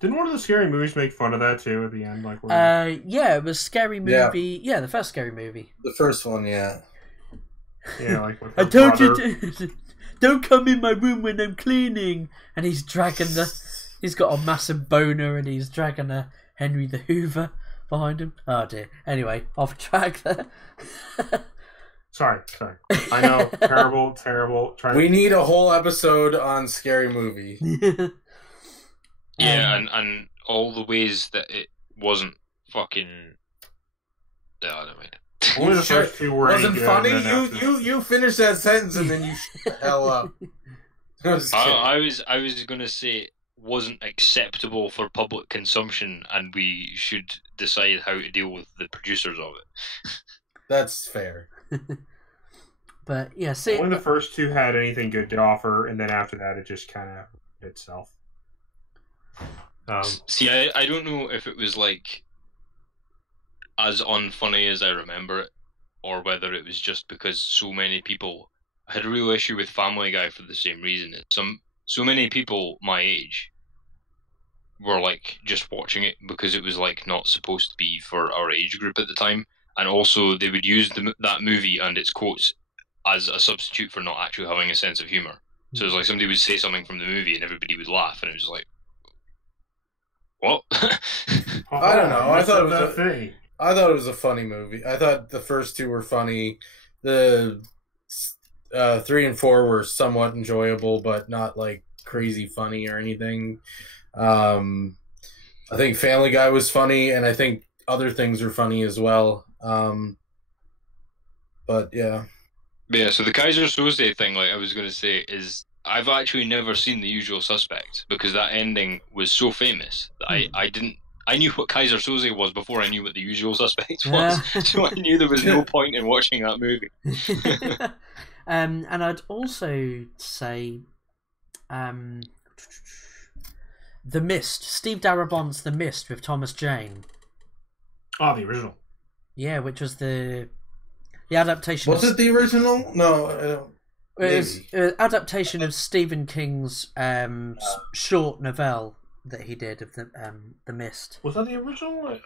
Didn't one of the Scary Movies make fun of that too at the end? Like, yeah, it was Scary Movie. Yeah, the first Scary Movie. The first one, yeah. Yeah, like with I told you to, don't come in my room when I'm cleaning. And he's dragging he's got a massive boner, and he's dragging a Henry the Hoover behind him. Oh dear. Anyway, off track there. Sorry. I know, terrible. We need a whole episode on Scary Movie. Yeah, and all the ways that it wasn't fucking. No, I don't mean it. Only the first two were wasn't funny. You finished that sentence and then you shut the hell up. I was gonna say it wasn't acceptable for public consumption, and we should decide how to deal with the producers of it. That's fair. But yeah, see, only the first two had anything good to offer, and then after that, it just kind of itself. See, I don't know if it was like as unfunny as I remember it, or whether it was just because so many people. I had a real issue with Family Guy for the same reason. So many people my age were like just watching it because it was like not supposed to be for our age group at the time, and also they would use that movie and its quotes as a substitute for not actually having a sense of humor. So it was like somebody would say something from the movie and everybody would laugh, and it was like, what? I don't know. I thought it was a funny movie. I thought the first two were funny. The 3 and 4 were somewhat enjoyable, but not like crazy funny or anything. I think Family Guy was funny, and I think other things were funny as well. But yeah. Yeah, so the Kaiser Soze thing, like I was going to say, is I've actually never seen The Usual Suspects because that ending was so famous that I knew what Kaiser Soze was before I knew what The Usual Suspects was, so I knew there was no point in watching that movie. And I'd also say The Mist, Steve Darabont's The Mist with Thomas Jane. Oh, the original. Yeah, which was the adaptation. Was it the original? No. It was an adaptation of Stephen King's short novelle that he did of the Mist. Was that the original?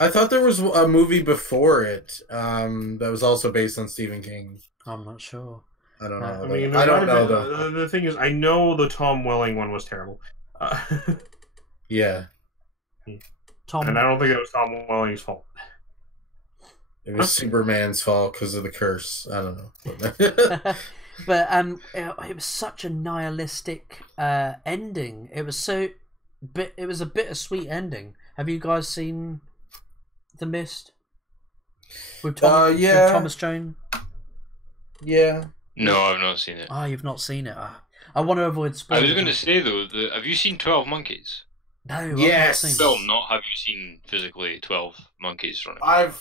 I thought there was a movie before it that was also based on Stephen King. I'm not sure. I don't know. I don't know though. The thing is, I know the Tom Welling one was terrible. Yeah. And I don't think it was Tom Welling's fault. It was Superman's fault because of the curse. I don't know. But it was such a nihilistic ending. It was it was a bittersweet ending. Have you guys seen The Mist with Thomas Jane? Yeah. No, I've not seen it. Oh, you've not seen it. I want to avoid spoilers. I was going to say though, have you seen 12 Monkeys? No. Yes. Film, not have you seen physically 12 Monkeys running? I've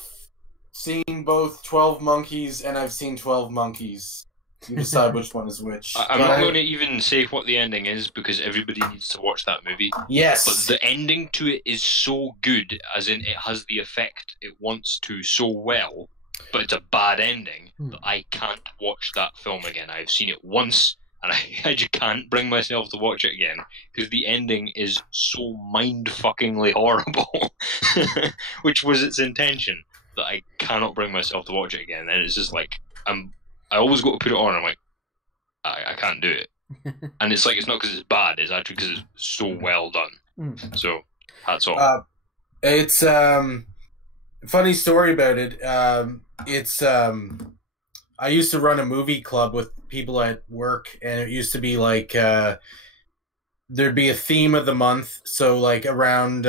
seen both 12 Monkeys and I've seen 12 Monkeys. You decide which one is which. I'm not going to even say what the ending is because everybody needs to watch that movie. Yes. But the ending to it is so good, as in it has the effect it wants to so well, but it's a bad ending that I can't watch that film again. I've seen it once and I just can't bring myself to watch it again because the ending is so mind-fuckingly horrible, which was its intention, that I cannot bring myself to watch it again. And it's just like, I always go to put it on and I'm like, I can't do it. And it's like, it's not because it's bad, it's actually because it's so well done. So, hats off. It's funny story about it. It's I used to run a movie club with people at work, and it used to be like there'd be a theme of the month. So like around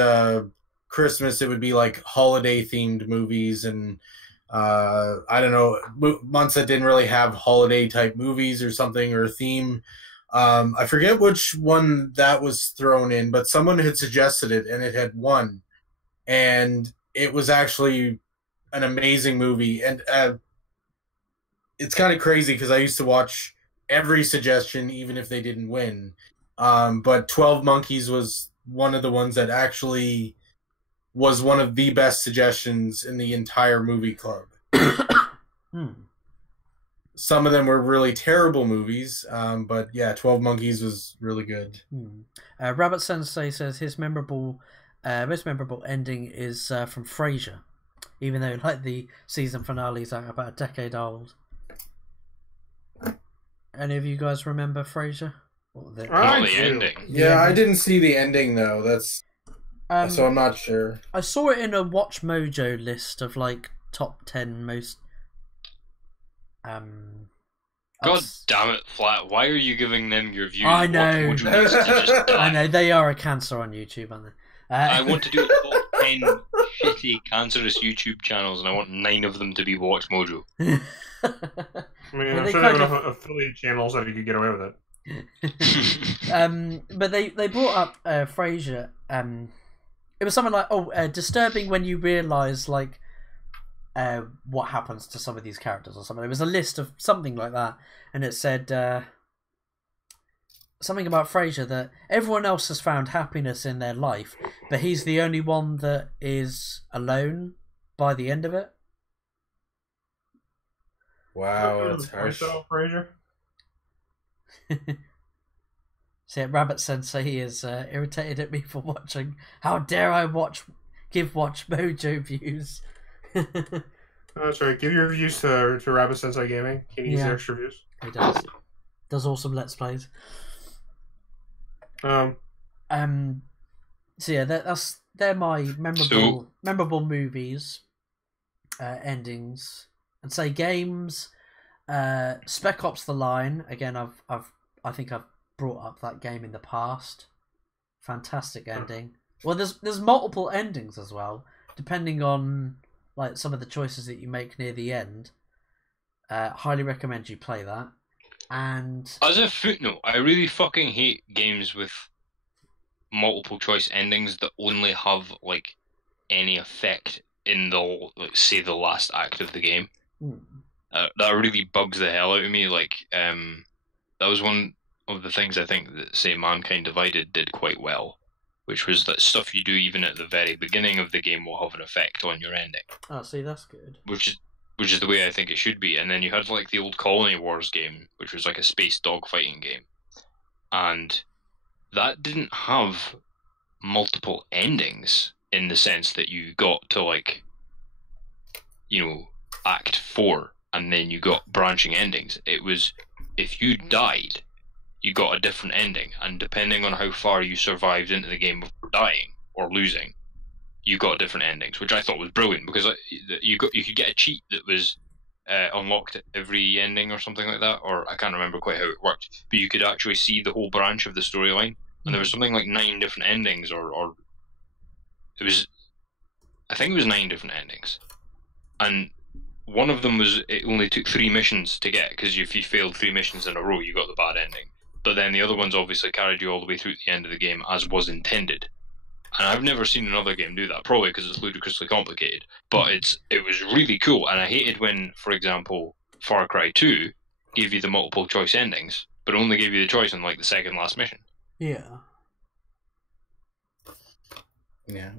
Christmas, it would be like holiday themed movies, and I don't know, months that didn't really have holiday type movies or something or a theme. I forget which one that was thrown in, but someone had suggested it, and it had won. And it was actually an amazing movie. And it's kind of crazy because I used to watch every suggestion, even if they didn't win. But 12 Monkeys was one of the ones that actually was one of the best suggestions in the entire movie club. Some of them were really terrible movies, but yeah, 12 Monkeys was really good. Rabbit Sensei says his most memorable ending is from Frasier, even though like the season finales are about a decade old. Any of you guys remember Frasier? The ending. Yeah, I didn't see the ending though. That's so I'm not sure. I saw it in a Watch Mojo list of like top 10 most. God damn it, Flatt! Why are you giving them your views? I know. Watch Mojo needs to just die. I know they are a cancer on YouTube, aren't they? I want to do a top 10 shitty cancerous YouTube channels, and I want 9 of them to be Watch Mojo. I mean, I'm sure they have enough affiliate channels that you could get away with it. But they brought up Frasier. It was something like, disturbing when you realise like what happens to some of these characters or something. It was a list of something like that, and it said something about Frasier that everyone else has found happiness in their life, but he's the only one that is alone by the end of it. Wow, that's harsh. Frasier. See, Rabbit Sensei is irritated at me for watching. How dare I give Watch Mojo views? That's right. Give your views to Rabbit Sensei Gaming. He needs the extra views. He does. Does awesome Let's Plays. So yeah, they're my memorable movies, endings, and say games. Spec Ops: The Line. Again, I think I've brought up that game in the past. Fantastic ending. Well, there's multiple endings as well, depending on like some of the choices that you make near the end. Highly recommend you play that. And as a footnote, I really fucking hate games with multiple choice endings that only have like any effect in the say the last act of the game. That really bugs the hell out of me. Like that was one of the things I think that say Mankind Divided did quite well, which was that stuff you do even at the very beginning of the game will have an effect on your ending. Oh, see, that's good. Which is the way I think it should be. And then you had like the old Colony Wars game, which was like a space dogfighting game, and that didn't have multiple endings in the sense that you got to like, Act 4 and then you got branching endings. It was if you died, you got a different ending, and depending on how far you survived into the game before dying or losing, you got different endings, which I thought was brilliant because you could get a cheat that was unlocked at every ending or something like that, or I can't remember quite how it worked, but you could actually see the whole branch of the storyline, and there was something like 9 different endings, or it was, I think it was 9 different endings, and one of them was it only took 3 missions to get, because if you failed 3 missions in a row, you got the bad ending. But then the other ones obviously carried you all the way through to the end of the game as was intended. And I've never seen another game do that, probably because it's ludicrously complicated. But it was really cool, and I hated when, for example, Far Cry 2 gave you the multiple choice endings, but only gave you the choice in like the second last mission. Yeah. Yeah.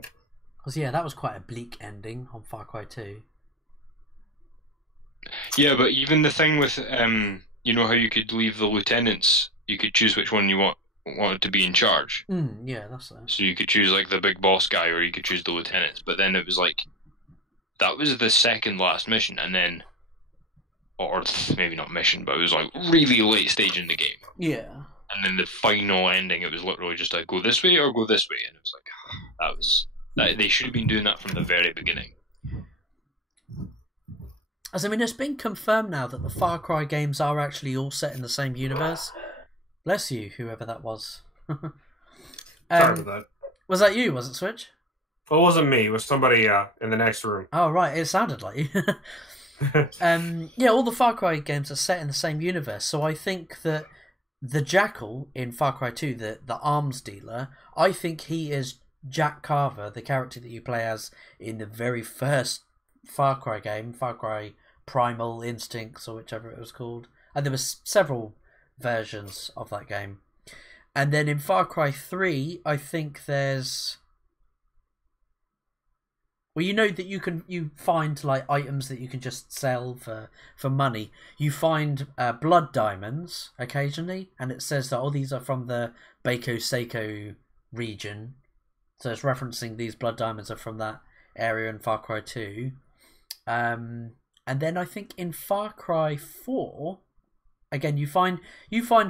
Because that was quite a bleak ending on Far Cry 2. Yeah, but even the thing with how you could leave the lieutenants, you could choose which one you wanted to be in charge. Yeah, that's it. So you could choose like the big boss guy, or you could choose the lieutenants. But then it was like that was the second last mission, and then or maybe not mission, but it was like really late stage in the game. Yeah. And then the final ending, it was literally just like, go this way or go this way, and it was like, they should have been doing that from the very beginning. As I mean, it's been confirmed now that the Far Cry games are actually all set in the same universe. Bless you, whoever that was. Sorry about that. Was that you? Was it Switch? Well, it wasn't me. It was somebody in the next room. Oh, right. It sounded like you. Yeah, all the Far Cry games are set in the same universe, so I think that the Jackal in Far Cry 2, the arms dealer, I think he is Jack Carver, the character that you play as in the very first Far Cry game, Far Cry Primal Instincts, or whichever it was called. And there was several versions of that game. And then in Far Cry 3, I think there's... Well, you know that you find like items that you can just sell for money. You find blood diamonds occasionally, and it says that these are from the Baco Seiko region. So it's referencing these blood diamonds are from that area in Far Cry 2. And then I think in Far Cry 4, again you find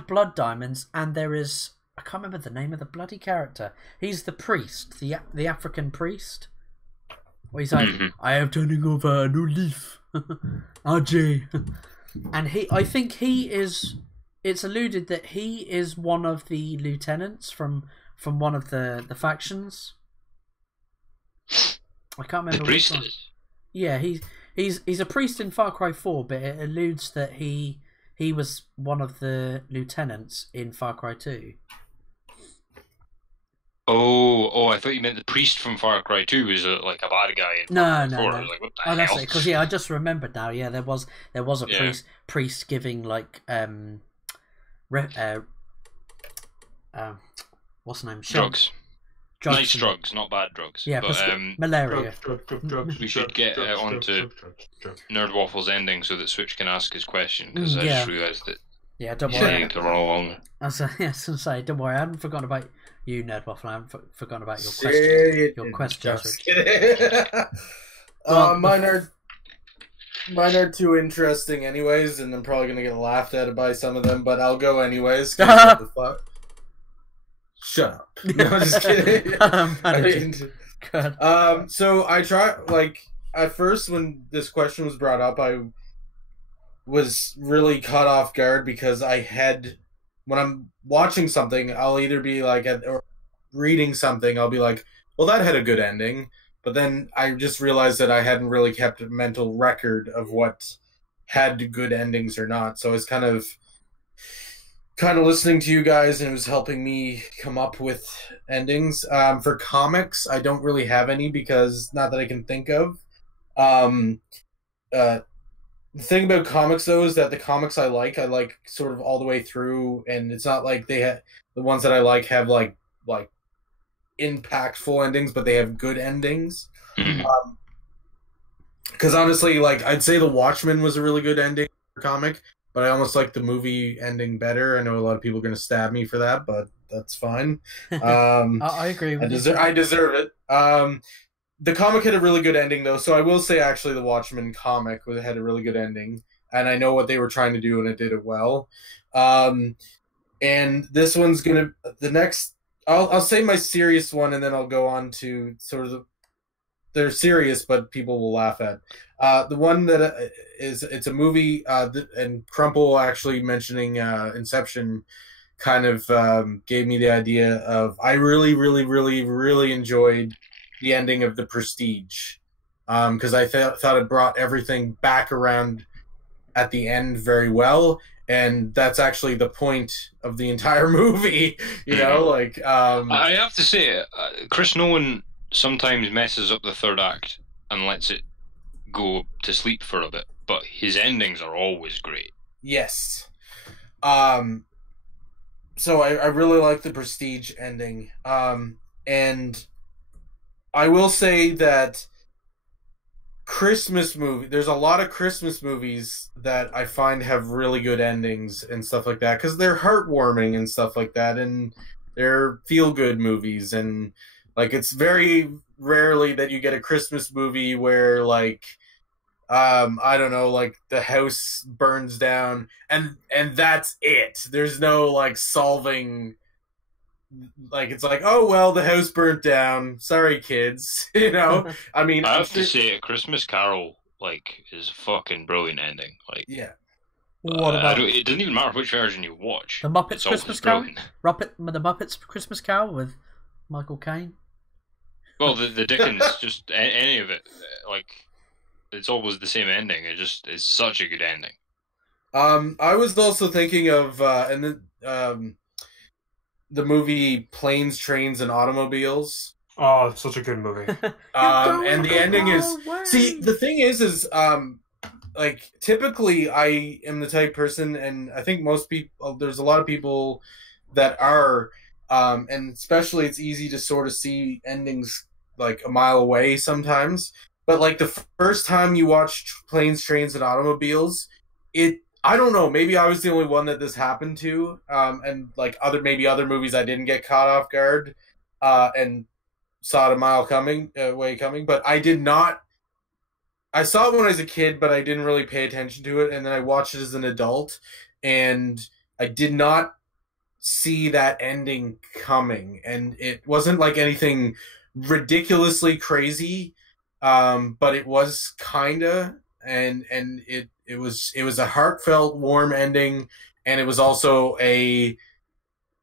blood diamonds, and there is, I can't remember the name of the bloody character. He's the priest, the African priest. Where he's like, I am turning over a new leaf, RJ. And I think he is. It's alluded that he is one of the lieutenants from one of the factions. I can't remember. The priest is. Yeah, he's a priest in Far Cry 4, but it alludes that he was one of the lieutenants in Far Cry 2. Oh! I thought you meant the priest from Far Cry 2 was like a bad guy. No. I was like, what the hell? That's it. Because I just remembered now. Yeah, there was a priest giving like what's the name? Drugs. Nice drugs, not bad drugs. Yeah, but malaria. Drugs. we should get onto Nerd Waffle's ending so that Switch can ask his question, because I just realised that yeah, don't he's worry. needing to run along. I was going to say, don't worry, I haven't forgotten about you, Nerd Waffle. I haven't forgotten about your question. Your question. Just kidding. Mine are too interesting anyways, and I'm probably going to get laughed at by some of them, but I'll go anyways. What the fuck? Shut up. No, I'm just kidding. So I tried, like, at first when this question was brought up, I was really caught off guard because when I'm watching something, I'll either be like, or reading something, I'll be like, well, that had a good ending. But then I just realized that I hadn't really kept a mental record of what had good endings or not. So I was kind of listening to you guys, and it was helping me come up with endings. For comics, I don't really have any, because not that I can think of. The thing about comics, though, is that the comics I like sort of all the way through, and it's not like the ones that I like have like impactful endings, but they have good endings. Because honestly, like, I'd say The Watchmen was a really good ending for comic, but I almost like the movie ending better. I know a lot of people are going to stab me for that, but that's fine. I agree with you. I deserve it. The comic had a really good ending, though, so I will say, actually, the Watchmen comic had a really good ending, and I know what they were trying to do, and it did it well. And this one's gonna I'll say my serious one, and then I'll go on to sort of they're serious, but people will laugh at. The one that it's a movie, and Crumple actually mentioning Inception kind of gave me the idea of, I really, really, really, really enjoyed the ending of The Prestige, because I thought it brought everything back around at the end very well, and that's actually the point of the entire movie. You know, like I have to say, Chris Nolan sometimes messes up the third act and lets it go to sleep for a bit, but his endings are always great. Yes. So I really like The Prestige ending, and I will say that there's a lot of Christmas movies that I find have really good endings and stuff like that, because they're heartwarming and stuff like that, and they're feel-good movies, and like, it's very rarely that you get a Christmas movie where, like, I don't know, like the house burns down and that's it. There's no like solving, like it's like, oh well, the house burnt down, sorry kids. I mean, I have to say A Christmas Carol like is a fucking brilliant ending. Like, yeah. What about it doesn't even matter which version you watch. the Muppets It's always Christmas Carol? brilliant. The Muppets Christmas Carol with Michael Caine? Well, the Dickens, just any of it, like, it's always the same ending. It's such a good ending. I was also thinking of the movie Planes, Trains, and Automobiles. Oh, it's such a good movie. And the ending is, see, the thing is like, typically I am the type person, and I think most people, there's a lot of people that are, and especially it's easy to sort of see endings like a mile away sometimes. But like the first time you watch Planes, Trains, and Automobiles, I don't know, maybe I was the only one that this happened to, and like other movies I didn't get caught off guard, and saw it a mile away coming, but I did not. I saw it when I was a kid, but I didn't really pay attention to it, and then I watched it as an adult, and I did not see that ending coming, and it wasn't like anything ridiculously crazy, but it was kinda, and it was a heartfelt, warm ending, and it was also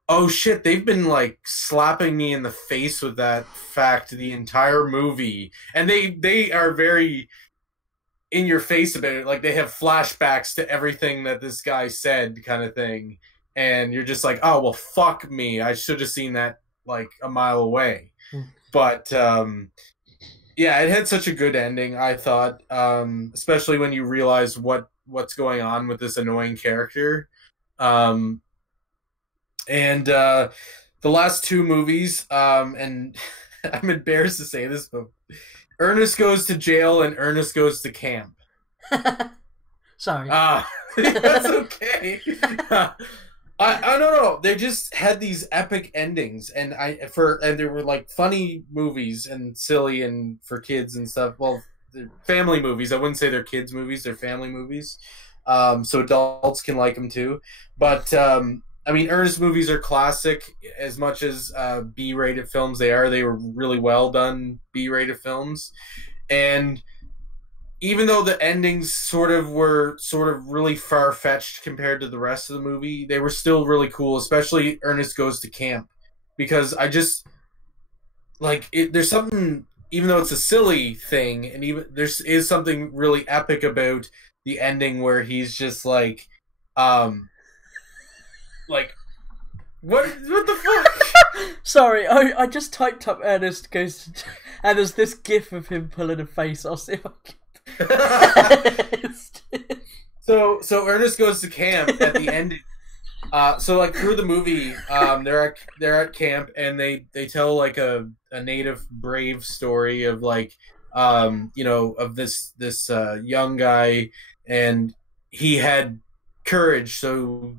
oh shit, they've been like slapping me in the face with that fact the entire movie, and they are very in your face about it, like they have flashbacks to everything that this guy said, kind of thing, and you're just like, oh well, fuck me, I should have seen that like a mile away. But yeah, it had such a good ending, I thought, especially when you realize what's going on with this annoying character. And the last two movies, and I'm embarrassed to say this, but Ernest Goes to Jail and Ernest Goes to Camp. Sorry. That's okay. I don't know. They just had these epic endings, and they were like funny movies and silly and for kids and stuff. Well, they're family movies. I wouldn't say they're kids movies. They're family movies. So adults can like them too. But I mean, Ernest movies are classic as much as B-rated films they are. They were really well done B-rated films, and even though the endings were really far-fetched compared to the rest of the movie, they were still really cool, especially Ernest Goes to Camp, because I just like it. There's something, even though it's a silly thing, and even there is something really epic about the ending where he's just like what the fuck? Sorry, I just typed up Ernest Goes to, and there's this gif of him pulling a face. I'll see if I can. So Ernest Goes to Camp at the end. So like through the movie, they're at camp, and they tell like a native brave story of like of this young guy, and he had courage, so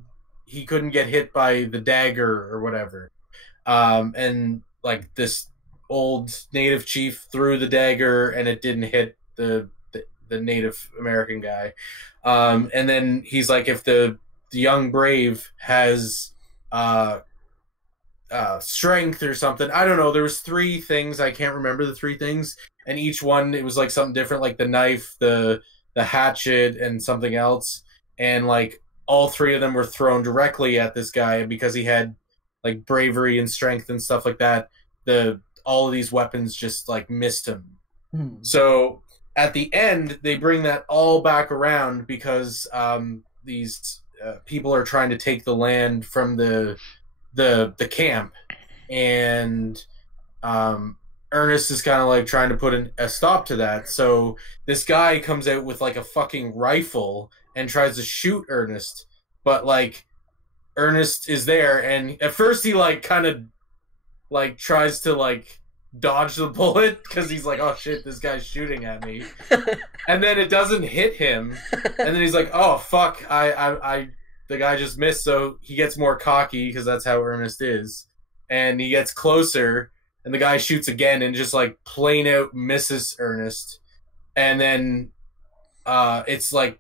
he couldn't get hit by the dagger or whatever, and like this old native chief threw the dagger and it didn't hit the Native American guy, and then he's like, if the young brave has strength or something, I don't know, there was three things, I can't remember the three things, and each one it was like something different, like the knife, the hatchet, and something else, and like all three of them were thrown directly at this guy because he had like bravery and strength and stuff like that. All of these weapons just like missed him. So at the end, they bring that all back around because these people are trying to take the land from the camp, and Ernest is kind of like trying to put a stop to that. So this guy comes out with like a fucking rifle and tries to shoot Ernest, but like Ernest is there, and at first he like kind of like tries to like dodge the bullet because he's like, oh shit, this guy's shooting at me, and then it doesn't hit him, and then he's like, oh fuck, the guy just missed, so he gets more cocky because that's how Ernest is, and he gets closer, and the guy shoots again and just like plain out misses Ernest, and then it's like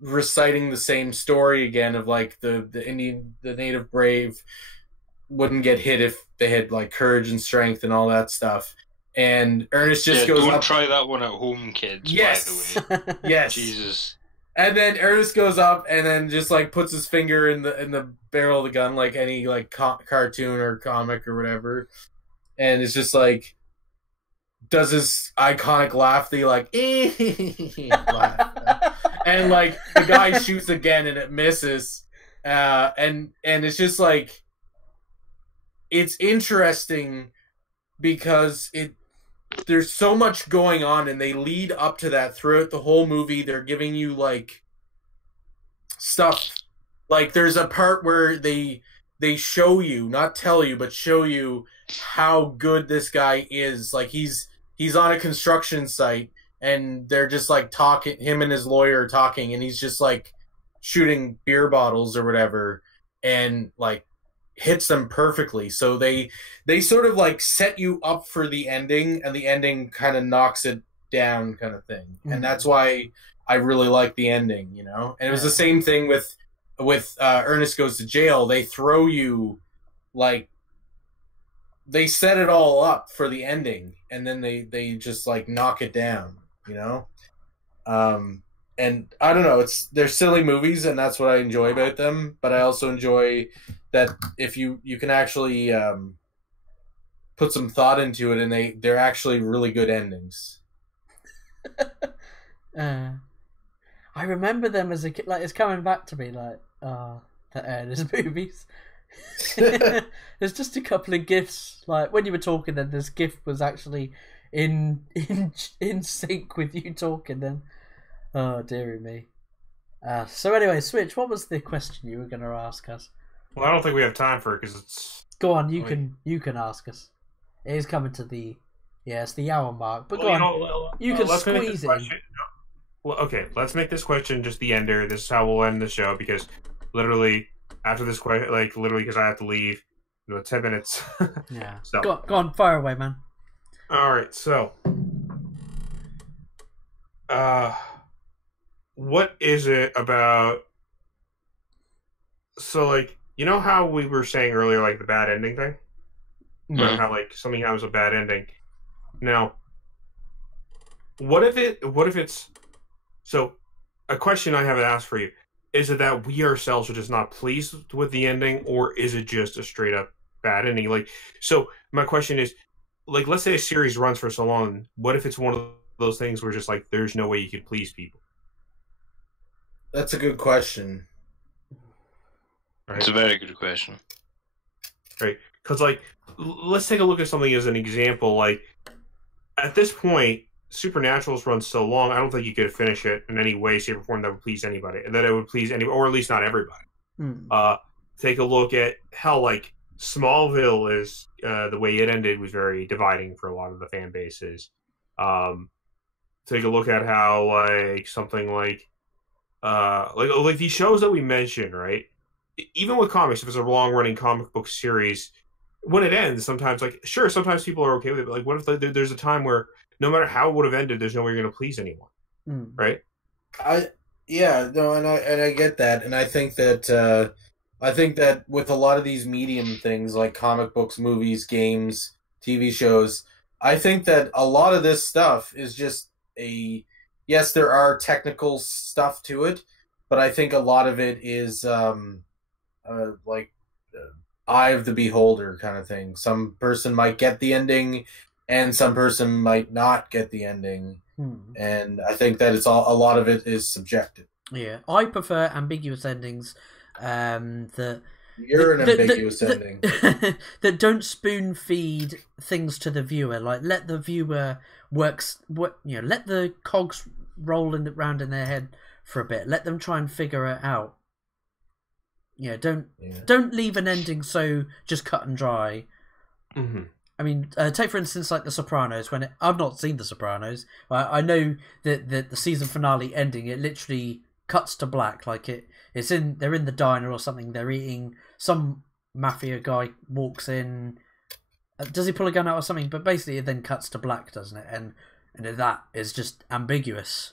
reciting the same story again of like the native brave wouldn't get hit if they had like courage and strength and all that stuff. And Ernest just goes don't up. try that one at home, kids. Yes, by the way. yes, Jesus. And then Ernest goes up and then just like puts his finger in the barrel of the gun like any like cartoon or comic or whatever, and it's just like does his iconic laugh, the like laugh. And like the guy shoots again and it misses, and it's just like it's interesting because there's so much going on and they lead up to that throughout the whole movie. They're giving you like stuff, like there's a part where they show you, not tell you, but show you how good this guy is. Like he's on a construction site and they're just like talking, him and his lawyer are talking, and he's just like shooting beer bottles or whatever and like hits them perfectly. So they sort of like set you up for the ending, and the ending kind of knocks it down kind of thing. Mm-hmm. And that's why I really like the ending, you know? And it was the same thing with Ernest Goes to Jail. They throw you like they set it all up for the ending, and then they just like knock it down, you know? And I don't know, they're silly movies, and that's what I enjoy about them, but I also enjoy that if you can actually put some thought into it, and they're actually really good endings. I remember them as a kid, like it's coming back to me, like the Ernest movies. There's just a couple of gifs, like when you were talking then this gif was actually in sync with you talking then. Oh dearie me. So anyway, Switch, what was the question you were going to ask us? Well, I don't think we have time for it because it's... Go on, you can ask us. It is coming to it's the hour mark, but you can squeeze it in. Well, okay, let's make this question just the ender. This is how we'll end the show, because literally after this question, like literally because I have to leave in 10 minutes. Yeah. So go on, fire away, man. All right, so what is it about? So like, you know how we were saying earlier, like the bad ending thing? Mm-hmm. How like something has a bad ending. Now, what if it's so? A question I haven't asked for you: is it that we ourselves are just not pleased with the ending, or is it just a straight up bad ending? Like, so my question is, like, let's say a series runs for so long. What if it's one of those things where just like there's no way you could please people? That's a good question. Right? It's a very good question. Right, because like, let's take a look at something as an example. Like, at this point, Supernatural's run so long, I don't think you could finish it in any way, shape, or form that would please anybody. That it would please anybody, or at least not everybody. Take a look at how like Smallville is. The way it ended was very dividing for a lot of the fan bases. Take a look at how like something like these shows that we mentioned, right? Even with comics, if it's a long-running comic book series, when it ends, sometimes, like, sure, sometimes people are okay with it, but, like, what if there's a time where no matter how it would have ended, there's no way you're going to please anyone, right? I get that, and I think that with a lot of these medium things, like comic books, movies, games, TV shows, I think that a lot of this stuff is just yes, there are technical stuff to it, but I think a lot of it is, eye of the beholder kind of thing. Some person might get the ending, and some person might not get the ending. And I think that a lot of it is subjective. Yeah, I prefer ambiguous endings. You're an ambiguous ending. That don't spoon feed things to the viewer. Like, let the viewer let the cogs roll around in their head for a bit. Let them try and figure it out. Don't leave an ending so just cut and dry. Mm-hmm. I mean, take for instance like The Sopranos. I've not seen The Sopranos, but I know that the season finale ending, it literally cuts to black. Like they're in the diner or something. They're eating. Some mafia guy walks in. Does he pull a gun out or something? But basically, it then cuts to black, doesn't it? And that is just ambiguous.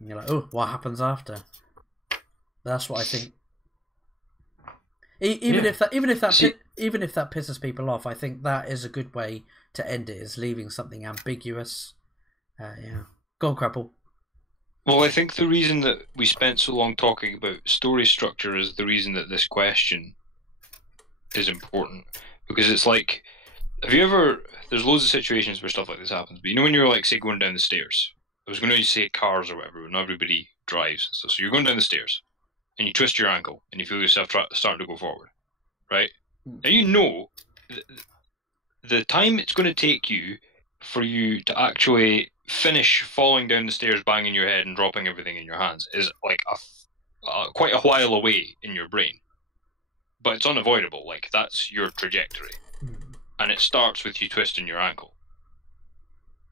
And you're like, oh, what happens after? That's what I think. Even if that pisses people off, I think that is a good way to end it. Is leaving something ambiguous. Yeah. Go on, Crapple. Well, I think the reason that we spent so long talking about story structure is the reason that this question is important. Because it's like, have you ever... There's loads of situations where stuff like this happens, but you know when you're, like, say, going down the stairs? I was going to say cars or whatever, when everybody drives. So you're going down the stairs, and you twist your ankle, and you feel yourself starting to go forward, right? Now you know the time it's going to take you for you to actually finish falling down the stairs, banging your head and dropping everything in your hands is like quite a while away in your brain. But it's unavoidable, like that's your trajectory. And it starts with you twisting your ankle.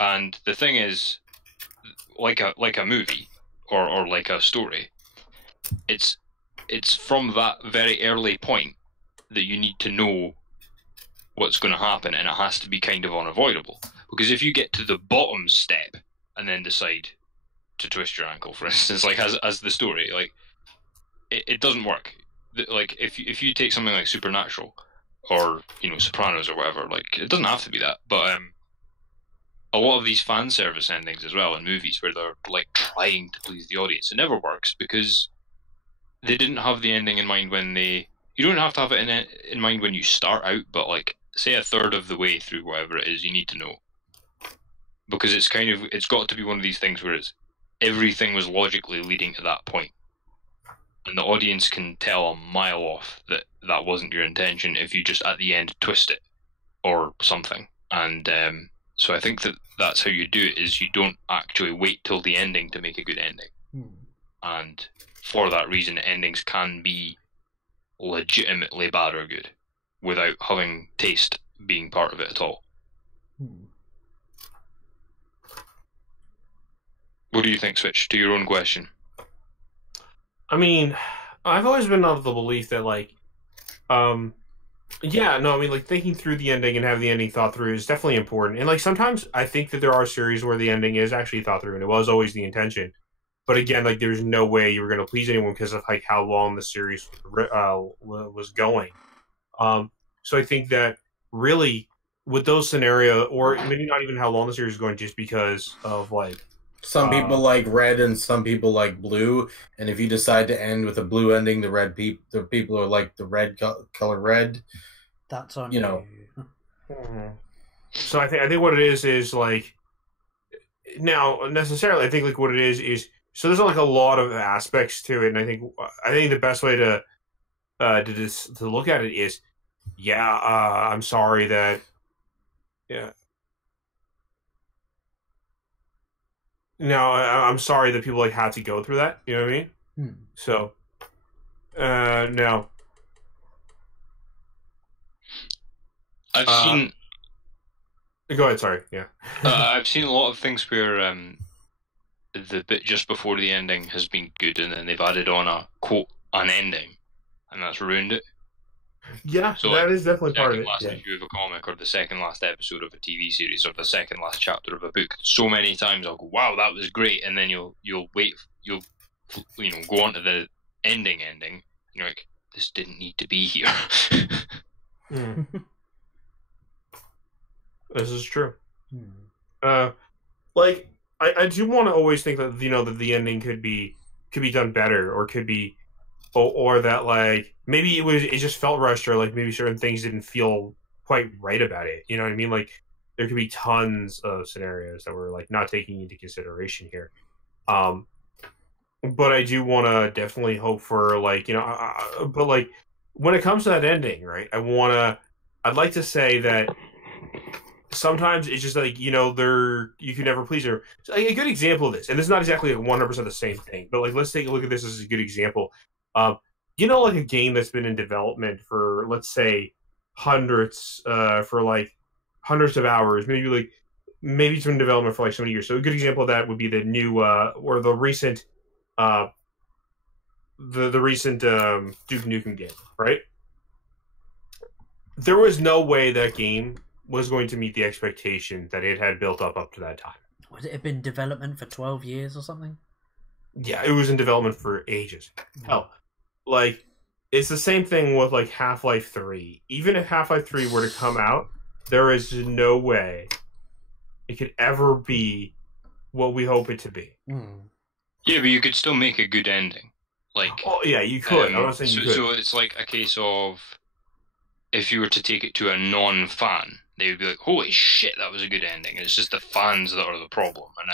And the thing is, like a movie or like a story, it's from that very early point that you need to know what's going to happen, and it has to be kind of unavoidable. Because if you get to the bottom step and then decide to twist your ankle, for instance, like as the story, like it doesn't work. Like if you take something like Supernatural or Sopranos or whatever, like it doesn't have to be that, but a lot of these fan service endings as well in movies where they're like trying to please the audience, it never works because they didn't have the ending in mind when they. You don't have to have it in mind when you start out, but like say a third of the way through whatever it is, you need to know. Because it's got to be one of these things where everything was logically leading to that point. And the audience can tell a mile off that that wasn't your intention if you just at the end twist it or something. And so I think that's how you do it, is you don't actually wait till the ending to make a good ending. And for that reason, endings can be legitimately bad or good without having taste being part of it at all. What do you think, Switch, to your own question? I mean, I've always been of the belief that, like, like, thinking through the ending and having the ending thought through is definitely important. And, like, sometimes I think that there are series where the ending is actually thought through, and it was always the intention. But again, like, there's no way you were going to please anyone because of, like, how long the series was going. So I think that really, with those scenarios, or maybe not even how long the series is going, just because of, like, some people like red and some people like blue, and if you decide to end with a blue ending, the people are like the red color red. That's on you. So I think what it is like now necessarily I think like what it is so there's like a lot of aspects to it, and I think the best way to look at it is I'm sorry that No, I'm sorry that people like had to go through that. You know what I mean? So, no. I've seen. Go ahead. Sorry. Yeah. I've seen a lot of things where the bit just before the ending has been good, and then they've added on an ending, and that's ruined it. Yeah, so that is definitely part of it. The second last issue of a comic, or the second last episode of a TV series, or the second last chapter of a book. So many times I'll go, "Wow, that was great," and then you'll go on to the ending, and you're like, "This didn't need to be here." This is true. Like I do want to always think that that the ending could be done better, or could be. Or that like maybe it just felt rushed, or like maybe certain things didn't feel quite right about it. You know what I mean? Like there could be tons of scenarios that we're like not taking into consideration here. But I do want to definitely hope for like but like when it comes to that ending, right? I'd like to say that sometimes it's just like you can never please her. So, like, a good example of this, and this is not exactly like 100% the same thing, but like let's take a look at this as a good example. Like a game that's been in development for, let's say, hundreds of hours, maybe it's been in development for like so many years. So a good example of that would be the new or the recent the recent Duke Nukem game, right? There was no way that game was going to meet the expectation that it had built up to that time. Would it have been development for 12 years or something? Yeah, it was in development for ages. Hell, like, it's the same thing with, like, Half-Life 3. Even if Half-Life 3 were to come out, there is no way it could ever be what we hope it to be. Yeah, but you could still make a good ending. Like, oh, yeah, you could. I'm not saying you could. So it's like a case of, if you were to take it to a non-fan, they would be like, "Holy shit, that was a good ending." It's just the fans that are the problem, and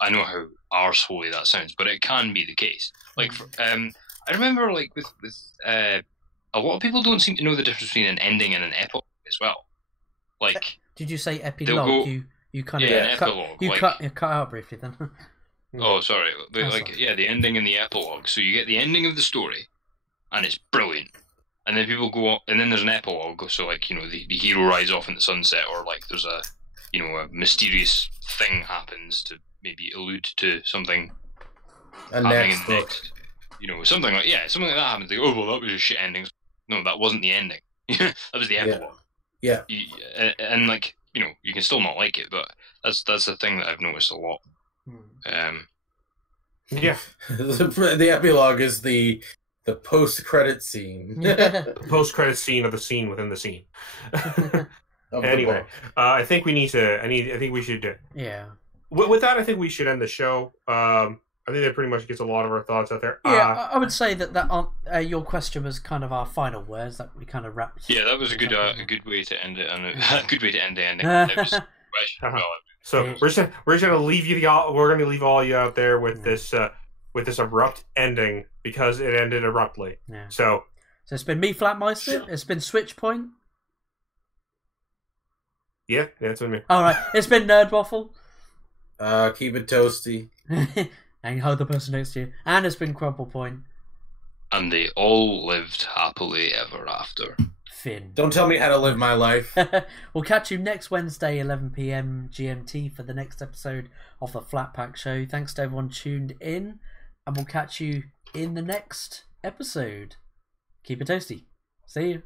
I know how arseholy that sounds, but it can be the case. Like, I remember, like, with a lot of people don't seem to know the difference between an ending and an epilogue as well. Like, did you say epilogue? You kind of an epilogue. You cut out briefly then. Oh, sorry. But, the ending and the epilogue. So you get the ending of the story, and it's brilliant. And then people go, and then there's an epilogue. So, like, you know, the hero rides off in the sunset, or like there's a mysterious thing happens to maybe allude to something happening in the next. You know, something like that happens. They go, oh, well, that was a shit ending. No, that wasn't the ending. That was the epilogue. Yeah. And like, you know, you can still not like it, but that's the thing that I've noticed a lot. Yeah. The epilogue is the post-credit scene. The post-credit scene of the scene within the scene. Anyway, I think we need to. I think we should. Yeah. With that, I think we should end the show. I think that pretty much gets a lot of our thoughts out there. Yeah, I would say that your question was kind of our final words that we kind of wrapped. Yeah, that was a good way to end it, and a good way to end the ending. It was so we're just gonna leave you we're gonna leave all you out there with this abrupt ending because it ended abruptly. Yeah. So it's been me, Flatmeister. It's been Switchpoint. Yeah, that's been me. All right, it's been Nerd Waffle. Keep it toasty. And hold the person next to you. And it's been Crumple Point. And they all lived happily ever after. Finn. Don't tell me how to live my life. We'll catch you next Wednesday, 11 PM GMT, for the next episode of the Flat Pack Show. Thanks to everyone tuned in. And we'll catch you in the next episode. Keep it toasty. See you.